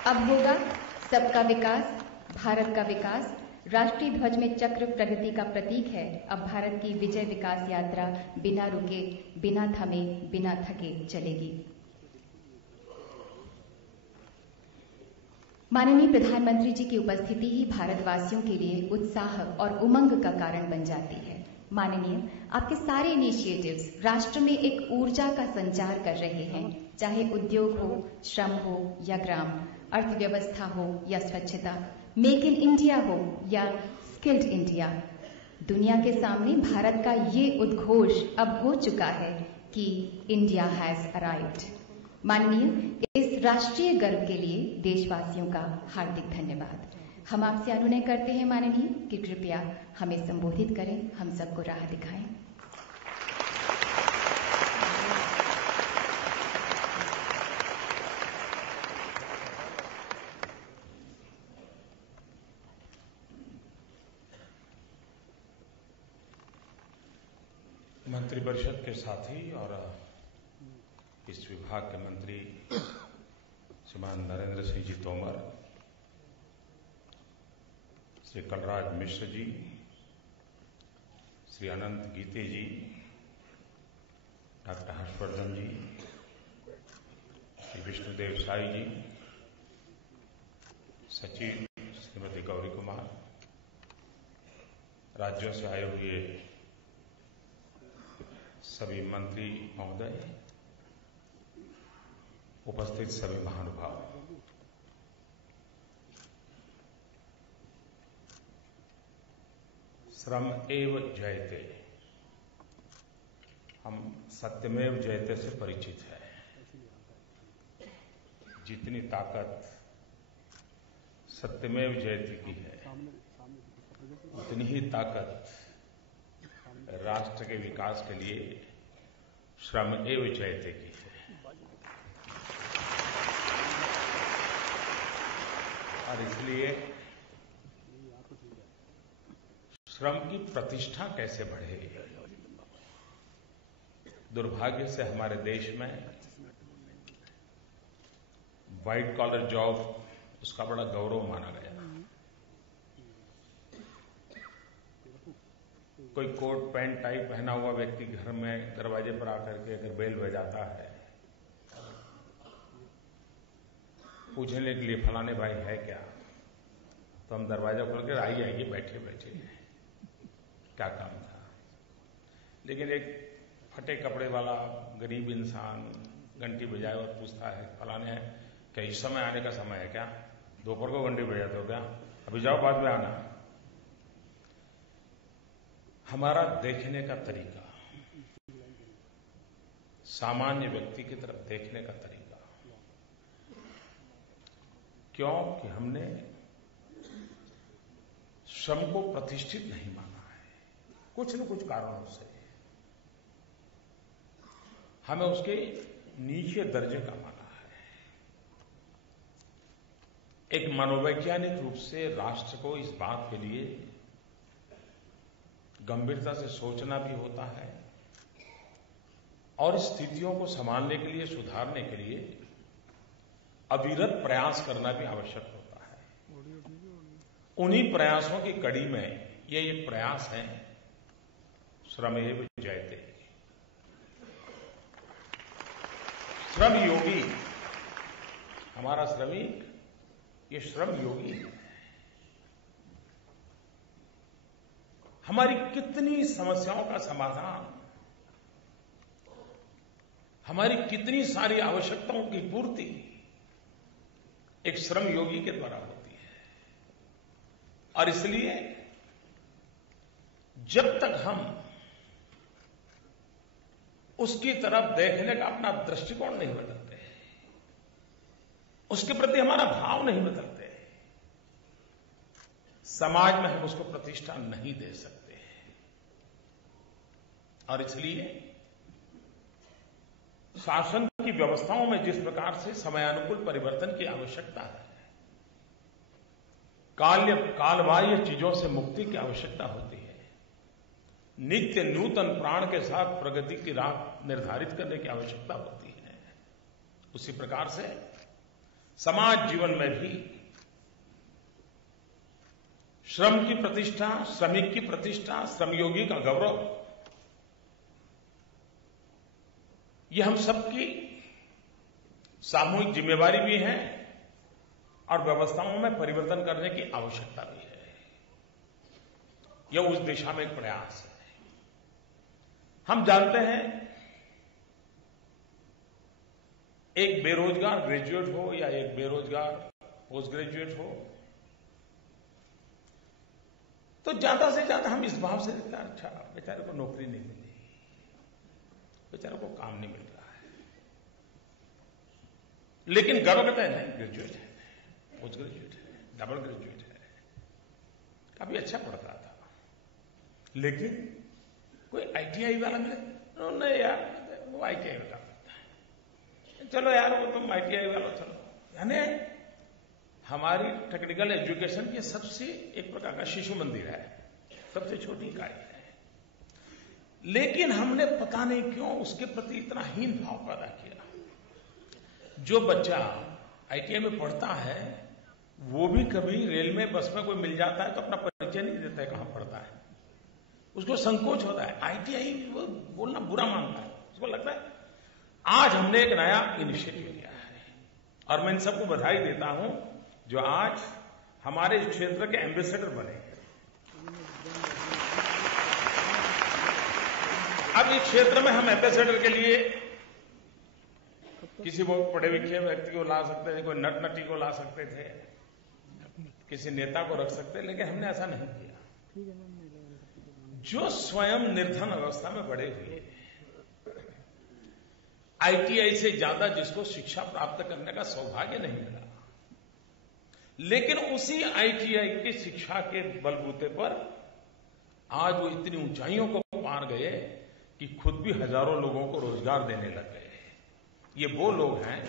अब होगा सबका विकास, भारत का विकास। राष्ट्रीय ध्वज में चक्र प्रगति का प्रतीक है। अब भारत की विजय विकास यात्रा बिना रुके, बिना थमे, बिना थके चलेगी। माननीय प्रधानमंत्री जी की उपस्थिति ही भारतवासियों के लिए उत्साह और उमंग का कारण बन जाती है। माननीय, आपके सारे इनिशिएटिव्स राष्ट्र में एक ऊर्जा का संचार कर रहे हैं, चाहे उद्योग हो, श्रम हो या ग्राम, अर्थव्यवस्था हो या स्वच्छता, मेक इन इंडिया हो या स्किल्ड इंडिया। दुनिया के सामने भारत का ये उद्घोष अब हो चुका है कि इंडिया हैज अराइव्ड। माननीय, इस राष्ट्रीय गर्व के लिए देशवासियों का हार्दिक धन्यवाद। हम आपसे अनुनय करते हैं माननीय कि कृपया हमें संबोधित करें, हम सबको राह दिखाएं। मंत्रिपरिषद के साथी और इस विभाग के मंत्री श्रीमान नरेंद्र सिंह जी तोमर, श्री कलराज मिश्र जी, श्री अनंत गीते जी, डॉक्टर हर्षवर्धन जी, श्री विष्णुदेव साई जी, सचिव श्रीमती गौरी कुमार, राज्यों से आए हुए सभी मंत्री महोदय, उपस्थित सभी महानुभाव, श्रम एव जयते, हम सत्यमेव जयते से परिचित हैं। जितनी ताकत सत्यमेव जयते की है, उतनी ही ताकत राष्ट्र के विकास के लिए श्रम एव जयते की है। और इसलिए श्रम की प्रतिष्ठा कैसे बढ़े। दुर्भाग्य से हमारे देश में व्हाइट कॉलर जॉब, उसका बड़ा गौरव माना गया। कोई कोट पैंट टाई पहना हुआ व्यक्ति घर में दरवाजे पर आकर के अगर बेल बजाता है, पूछने के लिए फलाने भाई है क्या, तो हम दरवाजा खोल कर आइए बैठे बैठे, क्या काम था। लेकिन एक फटे कपड़े वाला गरीब इंसान घंटी बजाए और पूछता है फलाने है क्या, इस समय आने का समय है क्या, दोपहर को घंटी बजाते हो क्या, अभी जाओ बाद में आना। हमारा देखने का तरीका, सामान्य व्यक्ति की तरफ देखने का तरीका, क्योंकि हमने श्रम को प्रतिष्ठित नहीं माना है। कुछ न कुछ कारणों से हमें उसके नीचे दर्जे का माना है। एक मनोवैज्ञानिक रूप से राष्ट्र को इस बात के लिए गंभीरता से सोचना भी होता है और स्थितियों को संभालने के लिए, सुधारने के लिए अविरत प्रयास करना भी आवश्यक होता है। उन्हीं प्रयासों की कड़ी में ये एक प्रयास है श्रमेव जयते। श्रम योगी, हमारा श्रमिक, ये श्रम योगी है। हमारी कितनी समस्याओं का समाधान, हमारी कितनी सारी आवश्यकताओं की पूर्ति एक श्रम योगी के द्वारा होती है। और इसलिए जब तक हम उसकी तरफ देखने का अपना दृष्टिकोण नहीं बदलते, उसके प्रति हमारा भाव नहीं बदलते, समाज में हम उसको प्रतिष्ठा नहीं दे सकते। और इसलिए शासन की व्यवस्थाओं में जिस प्रकार से समयानुकूल परिवर्तन की आवश्यकता है, कालबाह्य चीजों से मुक्ति की आवश्यकता होती है, नित्य नूतन प्राण के साथ प्रगति की राह निर्धारित करने की आवश्यकता होती है, उसी प्रकार से समाज जीवन में भी श्रम की प्रतिष्ठा, श्रमिक की प्रतिष्ठा, श्रमयोगी का गौरव, ये हम सबकी सामूहिक जिम्मेवारी भी है और व्यवस्थाओं में परिवर्तन करने की आवश्यकता भी है। यह उस दिशा में एक प्रयास है। हम जानते हैं एक बेरोजगार ग्रेजुएट हो या एक बेरोजगार पोस्ट ग्रेजुएट हो तो ज्यादा से ज्यादा हम इस भाव से देखते हैं, अच्छा बेचारे को नौकरी नहीं मिली, बेचारे को काम नहीं मिल रहा है, लेकिन गर्व करते हैं नहीं ग्रेजुएट है, पोस्ट ग्रेजुएट है, डबल ग्रेजुएट है, काफी अच्छा पढ़ रहा था, लेकिन कोई आईटीआई वाला मिले, नहीं यार वो आईटीआई वाला करता है, चलो यार वो तुम आईटीआई वाला चलो। यानी हमारी टेक्निकल एजुकेशन की सबसे एक प्रकार का शिशु मंदिर है, सबसे छोटी इकाई है, लेकिन हमने पता नहीं क्यों उसके प्रति इतना हीन भाव पैदा किया। जो बच्चा आईटीआई में पढ़ता है वो भी कभी रेल में बस में कोई मिल जाता है तो अपना परिचय नहीं देता है कहां पढ़ता है, उसको संकोच होता है, आईटीआई वो बोलना बुरा मानता है, उसको लगता है। आज हमने एक नया इनिशिएटिव लिया है और मैं इन सबको बधाई देता हूं जो आज हमारे इस क्षेत्र के एम्बेसडर बने। अब इस क्षेत्र में हम एम्बेसडर के लिए किसी बहुत पढ़े लिखे व्यक्ति को ला सकते थे, कोई नट नटी को ला सकते थे, किसी नेता को रख सकते, लेकिन हमने ऐसा नहीं किया। जो स्वयं निर्धन अवस्था में बड़े हुए, आईटीआई से ज्यादा जिसको शिक्षा प्राप्त करने का सौभाग्य नहीं मिला, लेकिन उसी आईटीआई की शिक्षा के बलबूते पर आज वो इतनी ऊंचाइयों को पार गए कि खुद भी हजारों लोगों को रोजगार देने लग गए। ये वो लोग हैं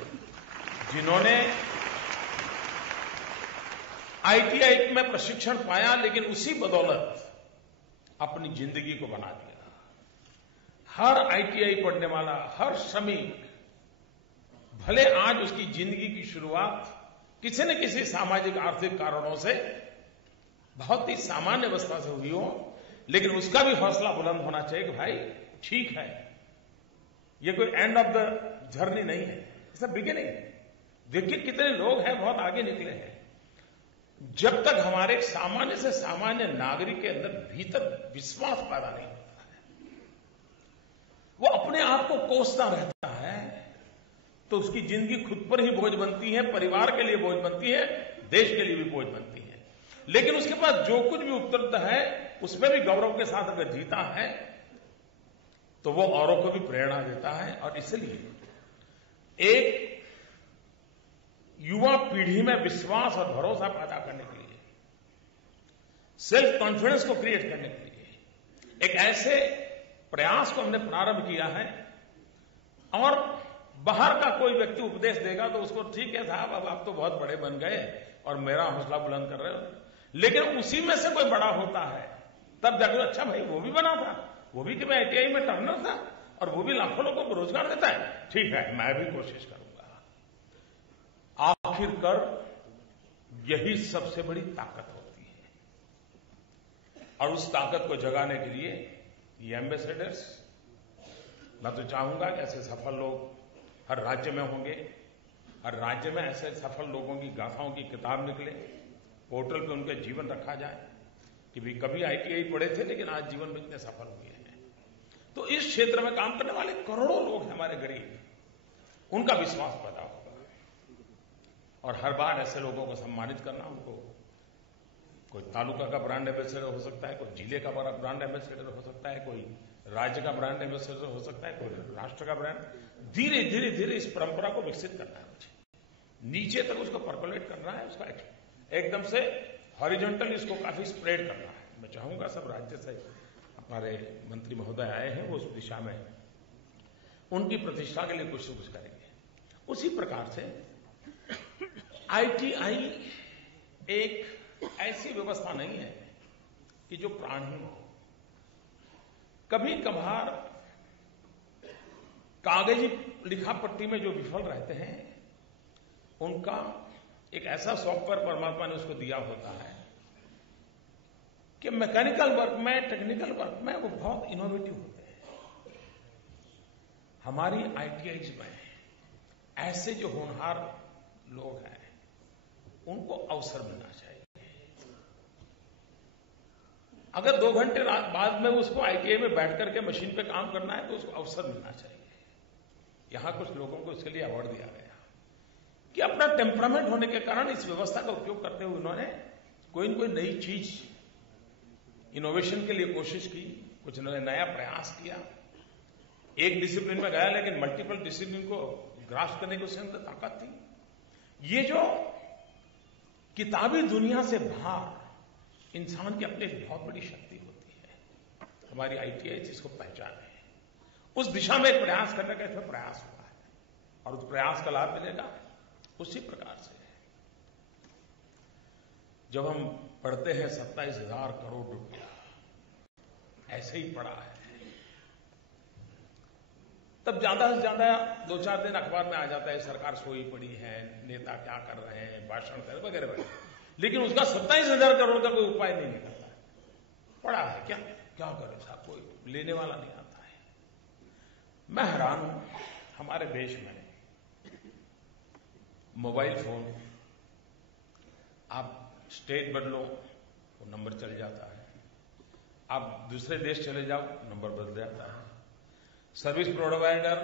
जिन्होंने आईटीआई में प्रशिक्षण पाया, लेकिन उसी बदौलत अपनी जिंदगी को बना दिया। हर आईटीआई पढ़ने वाला, हर श्रमिक, भले आज उसकी जिंदगी की शुरुआत किसी न किसी सामाजिक आर्थिक कारणों से बहुत ही सामान्य अवस्था से हुई हो, लेकिन उसका भी हौसला बुलंद होना चाहिए कि भाई ठीक है, ये कोई एंड ऑफ द जर्नी नहीं है, इसका बिगिनिंग। देखिए कितने लोग हैं बहुत आगे निकले हैं। जब तक हमारे सामान्य से सामान्य नागरिक के अंदर भीतर विश्वास पैदा नहीं होता है, वो अपने आप को कोसता रहता है, तो उसकी जिंदगी खुद पर ही बोझ बनती है, परिवार के लिए बोझ बनती है, देश के लिए भी बोझ बनती है। लेकिन उसके पास जो कुछ भी उपलब्ध है उसमें भी गौरव के साथ अगर जीता है तो वो औरों को भी प्रेरणा देता है। और इसलिए एक युवा पीढ़ी में विश्वास और भरोसा पैदा करने के लिए, सेल्फ कॉन्फिडेंस को क्रिएट करने के लिए एक ऐसे प्रयास को हमने प्रारंभ किया है। और बाहर का कोई व्यक्ति उपदेश देगा तो उसको ठीक है साहब, अब आप तो बहुत बड़े बन गए और मेरा हौसला बुलंद कर रहे हो, लेकिन उसी में से कोई बड़ा होता है तब जाकर अच्छा भाई वो भी बना था, वो भी कि मैं आईटीआई में टर्नर था और वो भी लाखों लोगों को रोजगार देता है, ठीक है मैं भी कोशिश करूंगा। आखिरकार यही सबसे बड़ी ताकत होती है और उस ताकत को जगाने के लिए ये एम्बेसडर्स, मैं तो चाहूंगा कि ऐसे सफल लोग हर राज्य में होंगे, हर राज्य में ऐसे सफल लोगों की गाथाओं की किताब निकले, पोर्टल पे उनके जीवन रखा जाए कि भी कभी आईटीआई पढ़े थे लेकिन आज जीवन में इतने सफल हुए हैं। तो इस क्षेत्र में काम करने वाले करोड़ों लोग हैं हमारे गरीब, उनका विश्वास पैदा होगा और हर बार ऐसे लोगों को सम्मानित करना, उनको कोई तालुका का ब्रांड एम्बेसडर हो सकता है, कोई जिले का बड़ा ब्रांड एम्बेसडर हो सकता है, कोई राज्य का ब्रांड एम्बेसडर हो सकता है, कोई राष्ट्र का ब्रांड। धीरे धीरे धीरे इस परंपरा को विकसित करना है मुझे, नीचे तक उसको परकोलेट करना है, उसका एकदम से हॉरिजॉन्टल इसको काफी स्प्रेड करना है। मैं चाहूंगा सब राज्य से हमारे मंत्री महोदय आए हैं, वो उस दिशा में उनकी प्रतिष्ठा के लिए कुछ न कुछ करेंगे। उसी प्रकार से ITI एक ऐसी व्यवस्था नहीं है कि जो प्राणहीन हो। कभी कभार कागजी लिखापट्टी में जो विफल रहते हैं, उनका एक ऐसा सॉफ्टवेयर परमात्मा ने उसको दिया होता है कि मैकेनिकल वर्क में, टेक्निकल वर्क में वो बहुत इनोवेटिव होते हैं। हमारी ITIs में ऐसे जो होनहार लोग हैं, उनको अवसर मिलना चाहिए। अगर 2 घंटे बाद में उसको ITI में बैठ करके मशीन पे काम करना है, तो उसको अवसर मिलना चाहिए। यहां कुछ लोगों को इसके लिए अवार्ड दिया गया कि अपना टेम्परामेंट होने के कारण इस व्यवस्था का उपयोग करते हुए उन्होंने कोई न कोई नई चीज, इनोवेशन के लिए कोशिश की, कुछ नया प्रयास किया। एक डिसिप्लिन में गया, लेकिन मल्टीपल डिसिप्लिन को ग्रास्प करने की उसके अंदर ताकत थी। ये जो किताबी दुनिया से बाहर इंसान की अपनी एक बहुत बड़ी शक्ति होती है, हमारी ITI जिसको पहचान है, उस दिशा में एक प्रयास करने का इसमें प्रयास हुआ है और उस प्रयास का लाभ मिलेगा। उसी प्रकार से जब हम पढ़ते हैं 27,000 करोड़ रुपया ऐसे ही पड़ा है, तब ज्यादा से ज्यादा 2-4 दिन अखबार में आ जाता है सरकार सोई पड़ी है, नेता क्या कर रहे हैं, भाषण कर वगैरह वगैरह, लेकिन उसका 27,000 करोड़ का कोई उपाय नहीं निकलता। पड़ा है, क्या क्या करे साहब, कोई लेने वाला नहीं आता है। मैं हैरान हूं, हमारे देश में मोबाइल फोन, आप स्टेट बदलो तो नंबर चल जाता है, आप दूसरे देश चले जाओ नंबर बदल जाता है। सर्विस प्रोवाइडर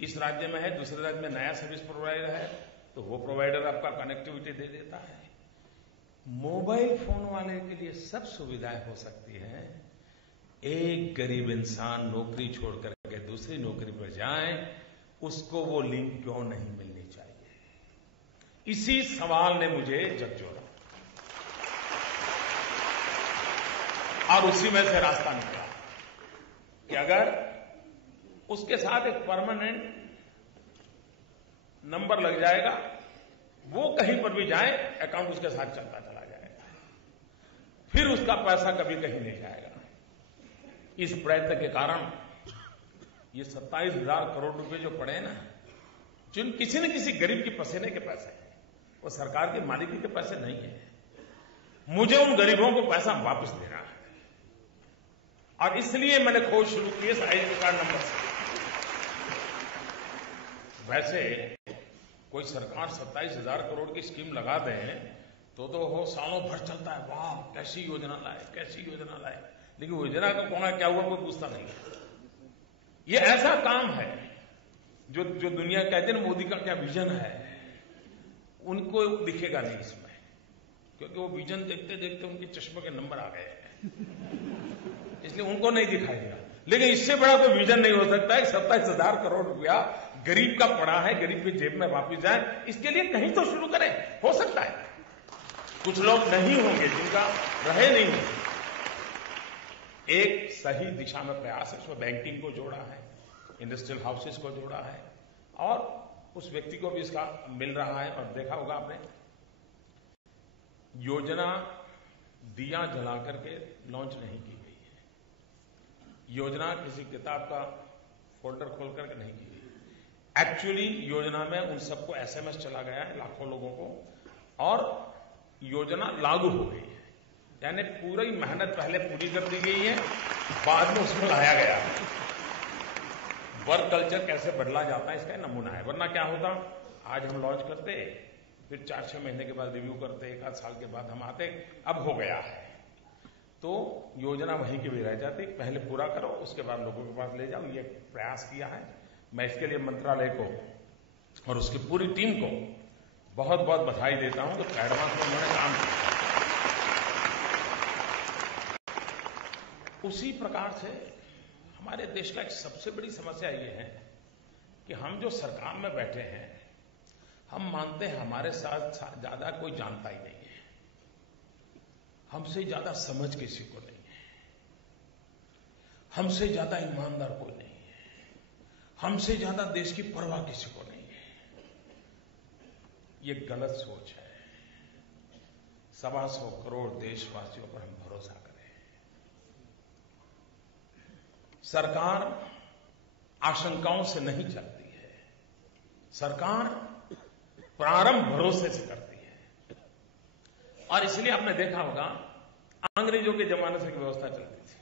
इस राज्य में है, दूसरे राज्य में नया सर्विस प्रोवाइडर है, तो वो प्रोवाइडर आपका कनेक्टिविटी दे देता है। मोबाइल फोन वाले के लिए सब सुविधाएं हो सकती हैं। एक गरीब इंसान नौकरी छोड़ करके दूसरी नौकरी पर जाए, उसको वो लिंक क्यों नहीं मिलनी चाहिए? इसी सवाल ने मुझे झकझोरा और उसी में से रास्ता निकला कि अगर उसके साथ एक परमानेंट नंबर लग जाएगा, वो कहीं पर भी जाए अकाउंट उसके साथ चलता चला जाएगा, फिर उसका पैसा कभी कहीं नहीं जाएगा। इस प्रयत्न के कारण ये 27,000 करोड़ रुपए जो पड़े ना, जिन किसी न किसी गरीब की पसीने के पैसे हैं, वो सरकार की मालिकी के पैसे नहीं है। मुझे उन गरीबों को पैसा वापस देना है और इसलिए मैंने खोज शुरू की इस ID कार्ड नंबर से। वैसे कोई सरकार 27,000 करोड़ की स्कीम लगा दे तो वो सालों भर चलता है, वाह कैसी योजना लाए, कैसी योजना लाए, लेकिन योजना का कौन है, क्या हुआ, कोई पूछता नहीं। ये ऐसा काम है जो दुनिया कहते हैं मोदी का क्या विजन है, उनको दिखेगा नहीं इसमें, क्योंकि वो विजन देखते देखते उनके चश्मे के नंबर आ गए हैं, इसलिए उनको नहीं दिखाएगा। लेकिन इससे बड़ा कोई विजन नहीं हो सकता है। 27,000 करोड़ रुपया गरीब का पड़ा है, गरीब की जेब में वापस जाए, इसके लिए कहीं तो शुरू करें। हो सकता है कुछ लोग नहीं होंगे जिनका रहे नहीं होंगे। एक सही दिशा में प्रयास है, उसमें बैंकिंग को जोड़ा है, इंडस्ट्रियल हाउसेस को जोड़ा है और उस व्यक्ति को भी इसका मिल रहा है। और देखा होगा आपने, योजना दिया जला करके लॉन्च नहीं की गई है, योजना किसी किताब का फोल्डर खोल करके नहीं की गई। एक्चुअली योजना में उन सबको SMS चला गया है, लाखों लोगों को, और योजना लागू हो गई है। यानी पूरी मेहनत पहले पूरी कर दी गई है, बाद में उसमें लाया गया है। वर्क कल्चर कैसे बदला जाता है इसका नमूना है। वरना क्या होता, आज हम लॉन्च करते, फिर 4-6 महीने के बाद रिव्यू करते, 1 साल के बाद हम आते, अब हो गया है, तो योजना वहीं की भी रह जाती। पहले पूरा करो, उसके बाद लोगों के पास ले जाओ। ये प्रयास किया है। मैं इसके लिए मंत्रालय को और उसकी पूरी टीम को बहुत बहुत बधाई देता हूं कि एडवांस में उन्होंने काम किया। उसी प्रकार से हमारे देश का एक सबसे बड़ी समस्या ये है कि हम जो सरकार में बैठे हैं, हम मानते हैं हमारे साथ ज्यादा कोई जानता ही नहीं है, हमसे ज्यादा समझ किसी को नहीं है। हमसे ज्यादा ईमानदार कोई नहीं है, हमसे ज्यादा देश की परवाह किसी को नहीं है। ये गलत सोच है। 125 करोड़ देशवासियों पर हम भरोसा करें। सरकार आशंकाओं से नहीं चलती है, सरकार प्रारंभ भरोसे से करती है। और इसलिए आपने देखा होगा अंग्रेजों के जमाने से एक व्यवस्था चलती थी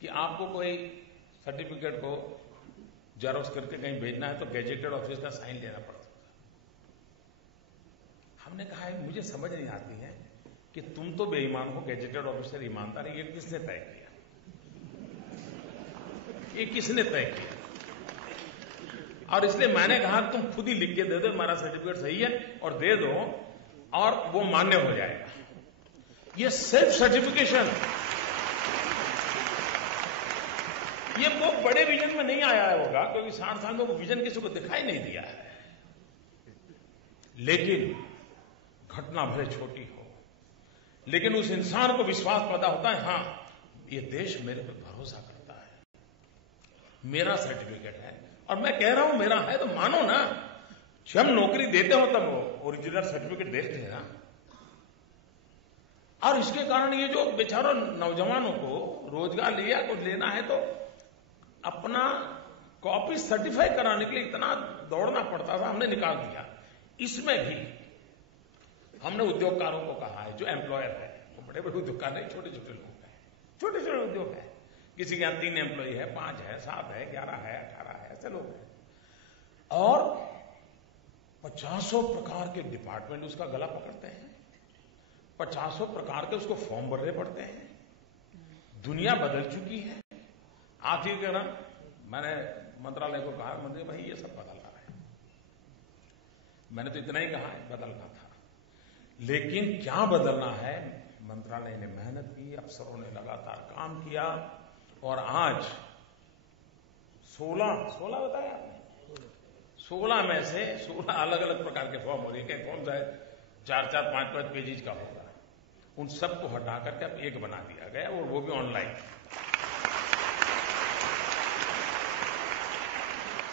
कि आपको कोई सर्टिफिकेट को जेरॉक्स करके कहीं भेजना है तो गैजेटेड ऑफिस का साइन लेना पड़ता था। हमने कहा है मुझे समझ नहीं आती है कि तुम तो बेईमान हो, गैजेटेड ऑफिसर ईमानदार है, ये किसने तय किया? ये किसने तय किया? और इसलिए मैंने कहा तुम खुद ही लिख के दे दो हमारा सर्टिफिकेट सही है और दे दो और वो मान्य हो जाएगा। ये सेल्फ सर्टिफिकेशन, ये वो बड़े विजन में नहीं आया होगा क्योंकि 60 साल में वो विजन किसी को दिखाई नहीं दिया है। लेकिन घटना भले छोटी हो, लेकिन उस इंसान को विश्वास पैदा होता है, हां ये देश मेरे पे भरोसा करता है, मेरा सर्टिफिकेट है। और मैं कह रहा हूं मेरा है तो मानो ना। जब नौकरी देते हो तब ओरिजिनल सर्टिफिकेट देखते हैं ना। और इसके कारण ये जो बेचारों नौजवानों को रोजगार लिया कुछ लेना है तो अपना कॉपी सर्टिफाई कराने के लिए इतना दौड़ना पड़ता था, हमने निकाल दिया। इसमें भी हमने उद्योगकारों को कहा है, जो एम्प्लॉयर है, वो बड़े बड़े उद्योगकार नहीं, छोटे छोटे लोग हैं, छोटे छोटे उद्योग है। किसी के यहां 3 एम्प्लॉई है, 5 है, 7 है, 11 है, 18 है, ऐसे लोग हैं। और 50 प्रकार के डिपार्टमेंट उसका गला पकड़ते हैं, 50 प्रकार के उसको फॉर्म भरने पड़ते हैं। दुनिया बदल चुकी है। आखिर के ना मैंने मंत्रालय को कहा, मंत्री भाई ये सब बदल रहा है। मैंने तो इतना ही कहा है बदलना था, लेकिन क्या बदलना है? मंत्रालय ने मेहनत की, अफसरों ने लगातार काम किया और आज 16 बताया आपने, 16 में से 16 अलग अलग प्रकार के फॉर्म हो गए। कौन सा 4-4, 5-5 पेजेज का होगा, उन सबको हटा करके अब एक बना दिया गया और वो भी ऑनलाइन।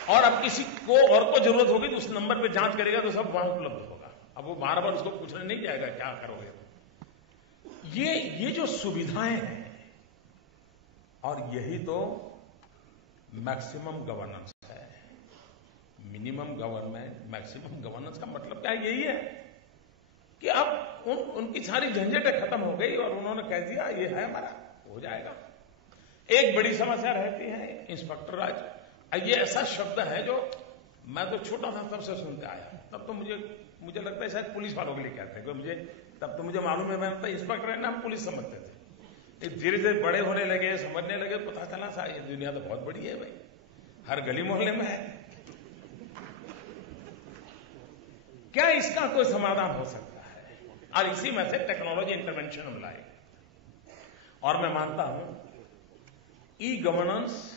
और अब किसी को और को जरूरत होगी तो उस नंबर पे जांच करेगा तो सब वहां उपलब्ध होगा। अब वो बार बार उसको पूछने नहीं जाएगा क्या करोगे। ये जो सुविधाएं हैं, और यही तो मैक्सिमम गवर्नेंस है। मिनिमम गवर्नमेंट, मैक्सिमम गवर्नेंस का मतलब क्या? यही है कि अब उनकी सारी झंझटें खत्म हो गई और उन्होंने कह दिया ये है हमारा, हो जाएगा। एक बड़ी समस्या रहती है इंस्पेक्टर राज। ये ऐसा शब्द है जो मैं तो छोटा था तब से सुनते आया, तब तो मुझे लगता है शायद पुलिस वालों के लिए कहते हैं, तब तो मुझे मालूम है, मैं इंस्पेक्टर है ना, हम पुलिस समझते थे। धीरे धीरे बड़े होने लगे, समझने लगे, पता चला सा ये दुनिया तो बहुत बड़ी है भाई, हर गली मोहल्ले में है। क्या इसका कोई समाधान हो सकता है? और इसी में से टेक्नोलॉजी इंटरवेंशन हम लाए। और मैं मानता हूं ई गवर्नेंस,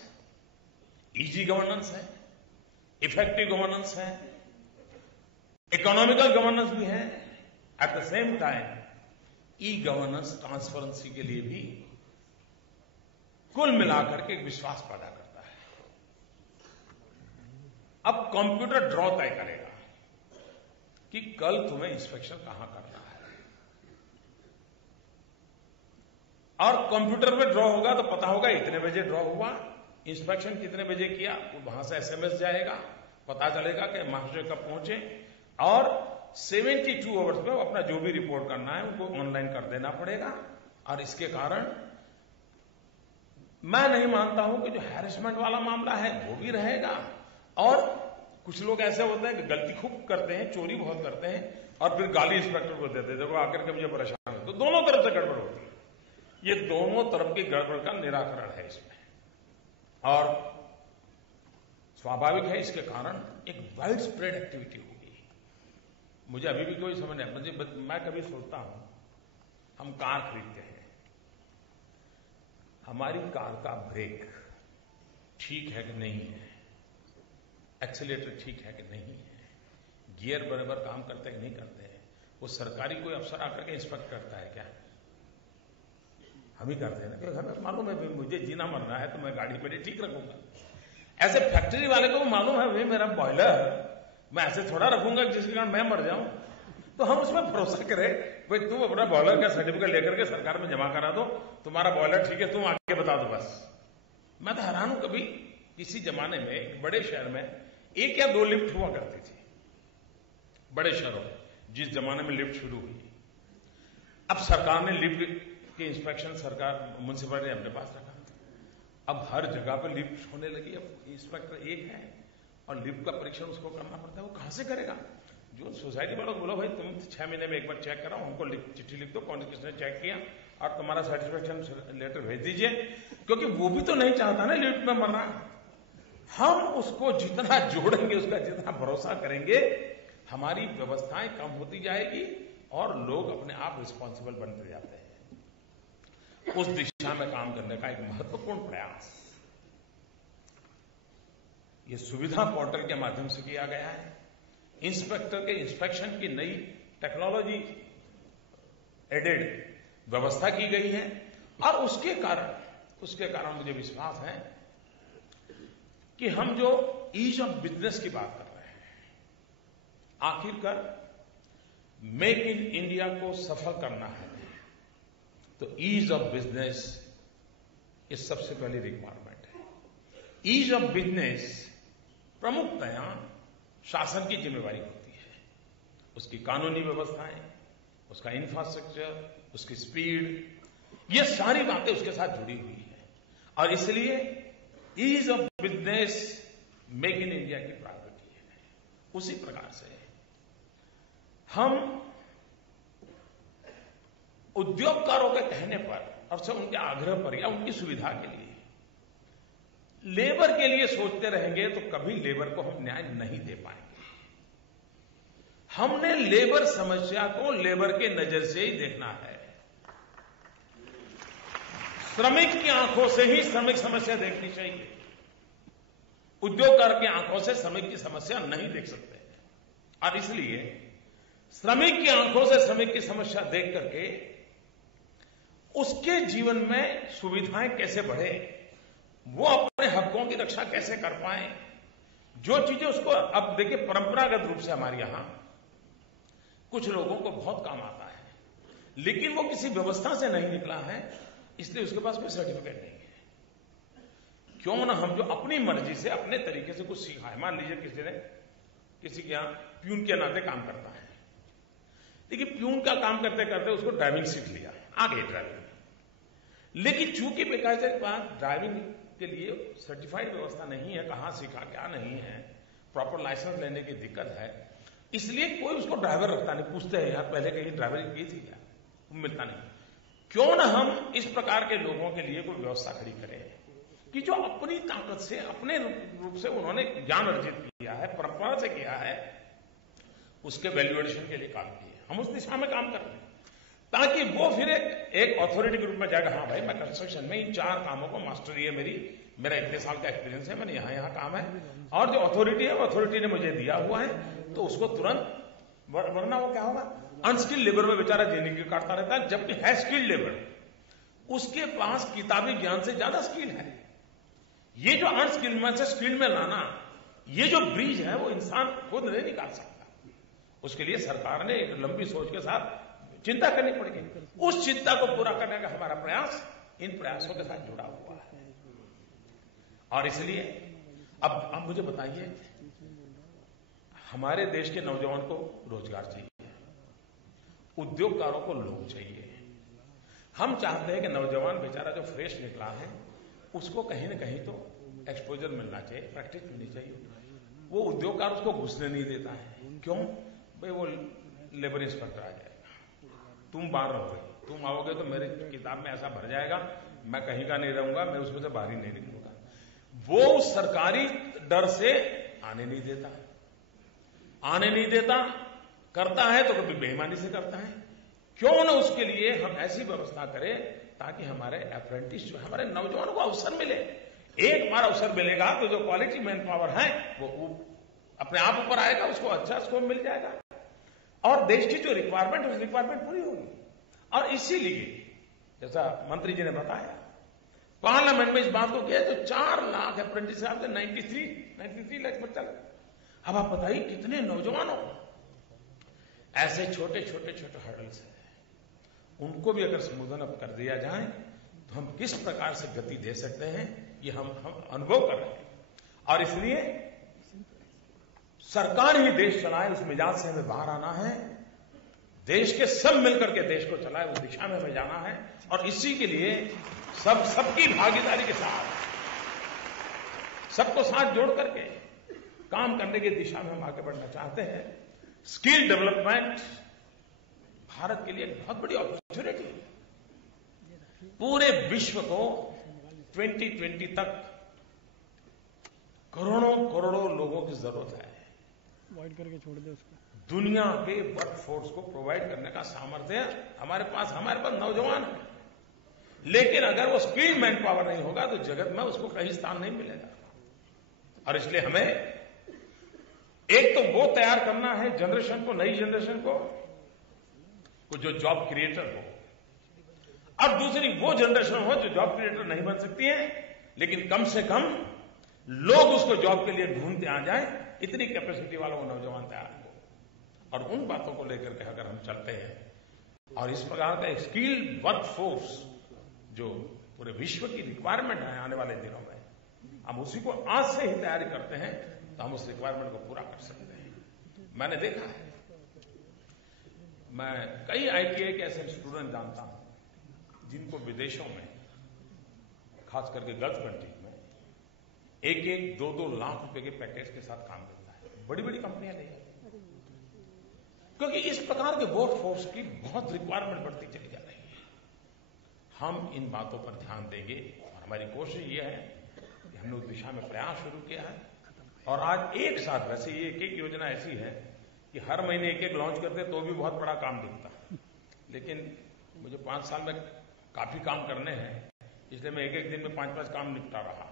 इजी गवर्नेंस है, इफेक्टिव गवर्नेंस है, इकोनॉमिकल गवर्नेंस भी है। At the same time e governance transparency के लिए भी कुल मिलाकर के एक विश्वास पैदा करता है। अब कंप्यूटर ड्रॉ तय करेगा कि कल तुम्हें इंस्पेक्शन कहां करना है, और कंप्यूटर में ड्रॉ होगा तो पता होगा इतने बजे ड्रॉ हुआ, इंस्पेक्शन कितने बजे किया, तो वहां से एसएमएस जाएगा, पता चलेगा कि मास्टर कब पहुंचे, और 72 आवर्स में अपना जो भी रिपोर्ट करना है उनको ऑनलाइन कर देना पड़ेगा। और इसके कारण मैं नहीं मानता हूं कि जो हैरेसमेंट वाला मामला है वो भी रहेगा। और कुछ लोग ऐसे होते हैं कि गलती खूब करते हैं, चोरी बहुत करते हैं और फिर गाली इंस्पेक्टर को देते हैं, देखो आकर के मुझे परेशान हो। तो दोनों तरफ से गड़बड़ होती है। ये दोनों तरफ की गड़बड़ का निराकरण है इसमें, और स्वाभाविक है इसके कारण एक वाइड स्प्रेड एक्टिविटी होगी। मुझे अभी भी कोई समझ नहीं, मैं कभी सोचता हूं हम कार खरीदते हैं, हमारी कार का ब्रेक ठीक है कि नहीं है, एक्सीलरेटर ठीक है कि नहीं है, गियर बराबर काम करते हैं कि नहीं करते हैं, वो सरकारी कोई अफसर आकर के इंस्पेक्ट करता है क्या? हम ही करते हैं ना, क्योंकि हमें मालूम है भाई मुझे जीना मरना है तो मैं गाड़ी मेरी ठीक रखूंगा। ऐसे फैक्ट्री वाले को मालूम है भाई मेरा बॉयलर मैं ऐसे थोड़ा रखूंगा जिसके कारण मैं मर जाऊं, तो हम उसमें भरोसा करें भाई तुम अपना बॉयलर का सर्टिफिकेट लेकर के सरकार में जमा करा दो, तुम्हारा बॉयलर ठीक है, तुम आगे बता दो बस। मैं तो हैरान हूं, कभी किसी जमाने में एक बड़े शहर में 1 या 2 लिफ्ट हुआ करती थी, बड़े शहरों में जिस जमाने में लिफ्ट शुरू हुई। अब सरकार ने लिफ्ट की इंस्पेक्शन सरकार म्युनिसिपैलिटी ने अपने पास रखा, अब हर जगह पर लिफ्ट होने लगी। अब इंस्पेक्टर एक है और लिफ्ट का परीक्षण उसको करना पड़ता है, वो कहां से करेगा? जो सोसाइटी वालों को बोलो भाई तुम 6 महीने में एक बार चेक कराओ, हमको चिट्ठी लिख दो कौन किसने चेक किया और तुम्हारा सर्टिफिकेशन लेटर भेज दीजिए, क्योंकि वो भी तो नहीं चाहता ना लिफ्ट में मरना। हम उसको जितना जोड़ेंगे, उसका जितना भरोसा करेंगे, हमारी व्यवस्थाएं कम होती जाएगी और लोग अपने आप रिस्पॉन्सिबल बनते जाते हैं। उस दिशा में काम करने का एक महत्वपूर्ण प्रयास ये सुविधा पोर्टल के माध्यम से किया गया है। इंस्पेक्टर के इंस्पेक्शन की नई टेक्नोलॉजी एडेड व्यवस्था की गई है और उसके कारण मुझे विश्वास है कि हम जो ईज ऑफ बिजनेस की बात कर रहे हैं, आखिरकार मेक इन इंडिया को सफल करना है तो ईज ऑफ बिजनेस ये सबसे पहली रिक्वायरमेंट है। ईज ऑफ बिजनेस प्रमुखतया शासन की जिम्मेवारी होती है, उसकी कानूनी व्यवस्थाएं, उसका इंफ्रास्ट्रक्चर, उसकी स्पीड, ये सारी बातें उसके साथ जुड़ी हुई है और इसलिए ease of business make in India की प्रायोरिटी है। उसी प्रकार से हम उद्योगकारों के कहने पर और सब उनके आग्रह पर या उनकी सुविधा के लिए लेबर के लिए सोचते रहेंगे तो कभी लेबर को हम न्याय नहीं दे पाएंगे। हमने लेबर समस्या को लेबर के नजर से ही देखना है। श्रमिक की आंखों से ही श्रमिक समस्या देखनी चाहिए। उद्योगकार की आंखों से श्रमिक की समस्या नहीं देख सकते और इसलिए श्रमिक की आंखों से श्रमिक की समस्या देख करके उसके जीवन में सुविधाएं कैसे बढ़े, वो अपने हकों की रक्षा कैसे कर पाए, जो चीजें उसको अब देखिए परंपरागत रूप से हमारे यहां कुछ लोगों को बहुत काम आता है लेकिन वो किसी व्यवस्था से नहीं निकला है, इसलिए उसके पास कोई सर्टिफिकेट नहीं है। क्यों ना हम जो अपनी मर्जी से अपने तरीके से कुछ सीखा है, मान लीजिए किसी के यहां प्यून के नाते काम करता है, देखिए प्यून का काम करते करते उसको ड्राइविंग सीख लिया, आ गई ड्राइविंग, लेकिन चूंकि बेकायदे के बाद ड्राइविंग के लिए सर्टिफाइड व्यवस्था नहीं है, कहां सीखा क्या नहीं है, प्रॉपर लाइसेंस लेने की दिक्कत है, इसलिए कोई उसको ड्राइवर रखता नहीं। पूछते हैं यार पहले कहीं ड्राइवरिंग की थी क्या, मिलता नहीं। क्यों ना हम इस प्रकार के लोगों के लिए कोई व्यवस्था खड़ी करें कि जो अपनी ताकत से अपने रूप से उन्होंने ज्ञान अर्जित किया है, परंपरा से किया है, उसके वैल्यूएडिशन के लिए काम किया। हम उस दिशा में काम कर रहे हैं ताकि वो फिर एक अथॉरिटी के रूप में जाएगा, हाँ भाई मैं कंस्ट्रक्शन में इन 4 कामों को मास्टरी है मेरा इतने साल का एक्सपीरियंस है, मैंने यहां काम है और जो अथॉरिटी है वो अथॉरिटी ने मुझे दिया हुआ है तो उसको तुरंत, वरना वो क्या होगा अनस्किल्ड लेबर में बेचारा जिंदगी काटता रहता है, जबकि है स्किल्ड लेबर उसके पास किताबी ज्ञान से ज्यादा स्किल है। ये जो अनस्किल्ड में से स्किल्ड में लाना, ये जो ब्रिज है वो इंसान खुद नहीं निकाल सकता, उसके लिए सरकार ने एक लंबी सोच के साथ चिंता करनी पड़ेगी। उस चिंता को पूरा करने का हमारा प्रयास इन प्रयासों के साथ जुड़ा हुआ है और इसलिए अब मुझे बताइए, हमारे देश के नौजवान को रोजगार चाहिए, उद्योगकारों को लोग चाहिए। हम चाहते हैं कि नौजवान बेचारा जो फ्रेश निकला है उसको कहीं न कहीं तो एक्सपोजर मिलना चाहिए, प्रैक्टिस मिलनी चाहिए। वो उद्योगकार उसको घुसने नहीं देता है। क्यों भाई, वो लेबर इंस्पेक्टर आ जाएगा, तुम बाहर रहोगे, तुम आओगे तो मेरी किताब में ऐसा भर जाएगा, मैं कहीं का नहीं रहूंगा, मैं उसमें से बाहर ही नहीं निकलूंगा। वो सरकारी डर से आने नहीं देता, करता है तो कभी बेईमानी से करता है। क्यों ना उसके लिए हम ऐसी व्यवस्था करें ताकि हमारे अप्रेंटिस जो हमारे नौजवानों को अवसर मिले। एक बार अवसर मिलेगा तो जो क्वालिटी मैन पावर है वो अपने आप ऊपर आएगा, उसको अच्छा स्कोप मिल जाएगा और देश की जो रिक्वायरमेंट उस रिक्वायरमेंट पूरी होगी। और इसीलिए जैसा मंत्री जी ने बताया, पार्लियामेंट में इस बात को किया तो 4 लाख अप्रेंटिस आपके 93 लाख बच्चा लगा। अब आप बताइए कितने नौजवानों ऐसे छोटे हर्डल्स हैं, उनको भी अगर स्मूथन अप कर दिया जाए तो हम किस प्रकार से गति दे सकते हैं, ये हम अनुभव कर रहे हैं। और इसलिए सरकार ही देश चलाए, उस मिजाज से हमें बाहर आना है। देश के सब मिलकर के देश को चलाए, उस दिशा में हमें जाना है। और इसी के लिए सबकी भागीदारी के साथ, सबको साथ जोड़ करके काम करने की दिशा में हम आगे बढ़ना चाहते हैं। स्किल डेवलपमेंट भारत के लिए एक बहुत बड़ी अपॉर्चुनिटी है। पूरे विश्व को 2020 तक करोड़ों लोगों की जरूरत है। वाइड करके छोड़ दे उसको। दुनिया के वर्कफोर्स को प्रोवाइड करने का सामर्थ्य हमारे पास नौजवान है, लेकिन अगर वो स्किल्ड मैन पावर नहीं होगा तो जगत में उसको कहीं स्थान नहीं मिलेगा। और इसलिए हमें एक तो वो तैयार करना है जनरेशन को, नई जनरेशन को जो जॉब क्रिएटर हो, और दूसरी वो जनरेशन हो जो जॉब क्रिएटर नहीं बन सकती है, लेकिन कम से कम लोग उसको जॉब के लिए ढूंढते आ जाए, इतनी कैपेसिटी वाला वो नौजवान तैयार हो। और उन बातों को लेकर के अगर हम चलते हैं और इस प्रकार का एक स्किल्ड वर्कफोर्स जो पूरे विश्व की रिक्वायरमेंट है आने वाले दिनों में, हम उसी को आज से ही तैयारी करते हैं तो हम उस रिक्वायरमेंट को पूरा कर सकते हैं। मैंने देखा है, मैं कई ITI के ऐसे स्टूडेंट जानता हूं जिनको विदेशों में, खास करके गल्फ कंट्री में, 1-1, 2-2 लाख रुपए के पैकेज के साथ काम करता है। बड़ी बड़ी कंपनियां नहीं है, क्योंकि इस प्रकार के वर्कफोर्स की बहुत रिक्वायरमेंट बढ़ती चली जा रही है। हम इन बातों पर ध्यान देंगे और हमारी कोशिश यह है कि हमने उस दिशा में प्रयास शुरू किया है। और आज एक साथ, वैसे ये एक योजना ऐसी है कि हर महीने एक लॉन्च करते तो भी बहुत बड़ा काम दिखता, लेकिन मुझे 5 साल में काफी काम करने हैं, इसलिए मैं एक दिन में 5-5 काम निपटा रहा।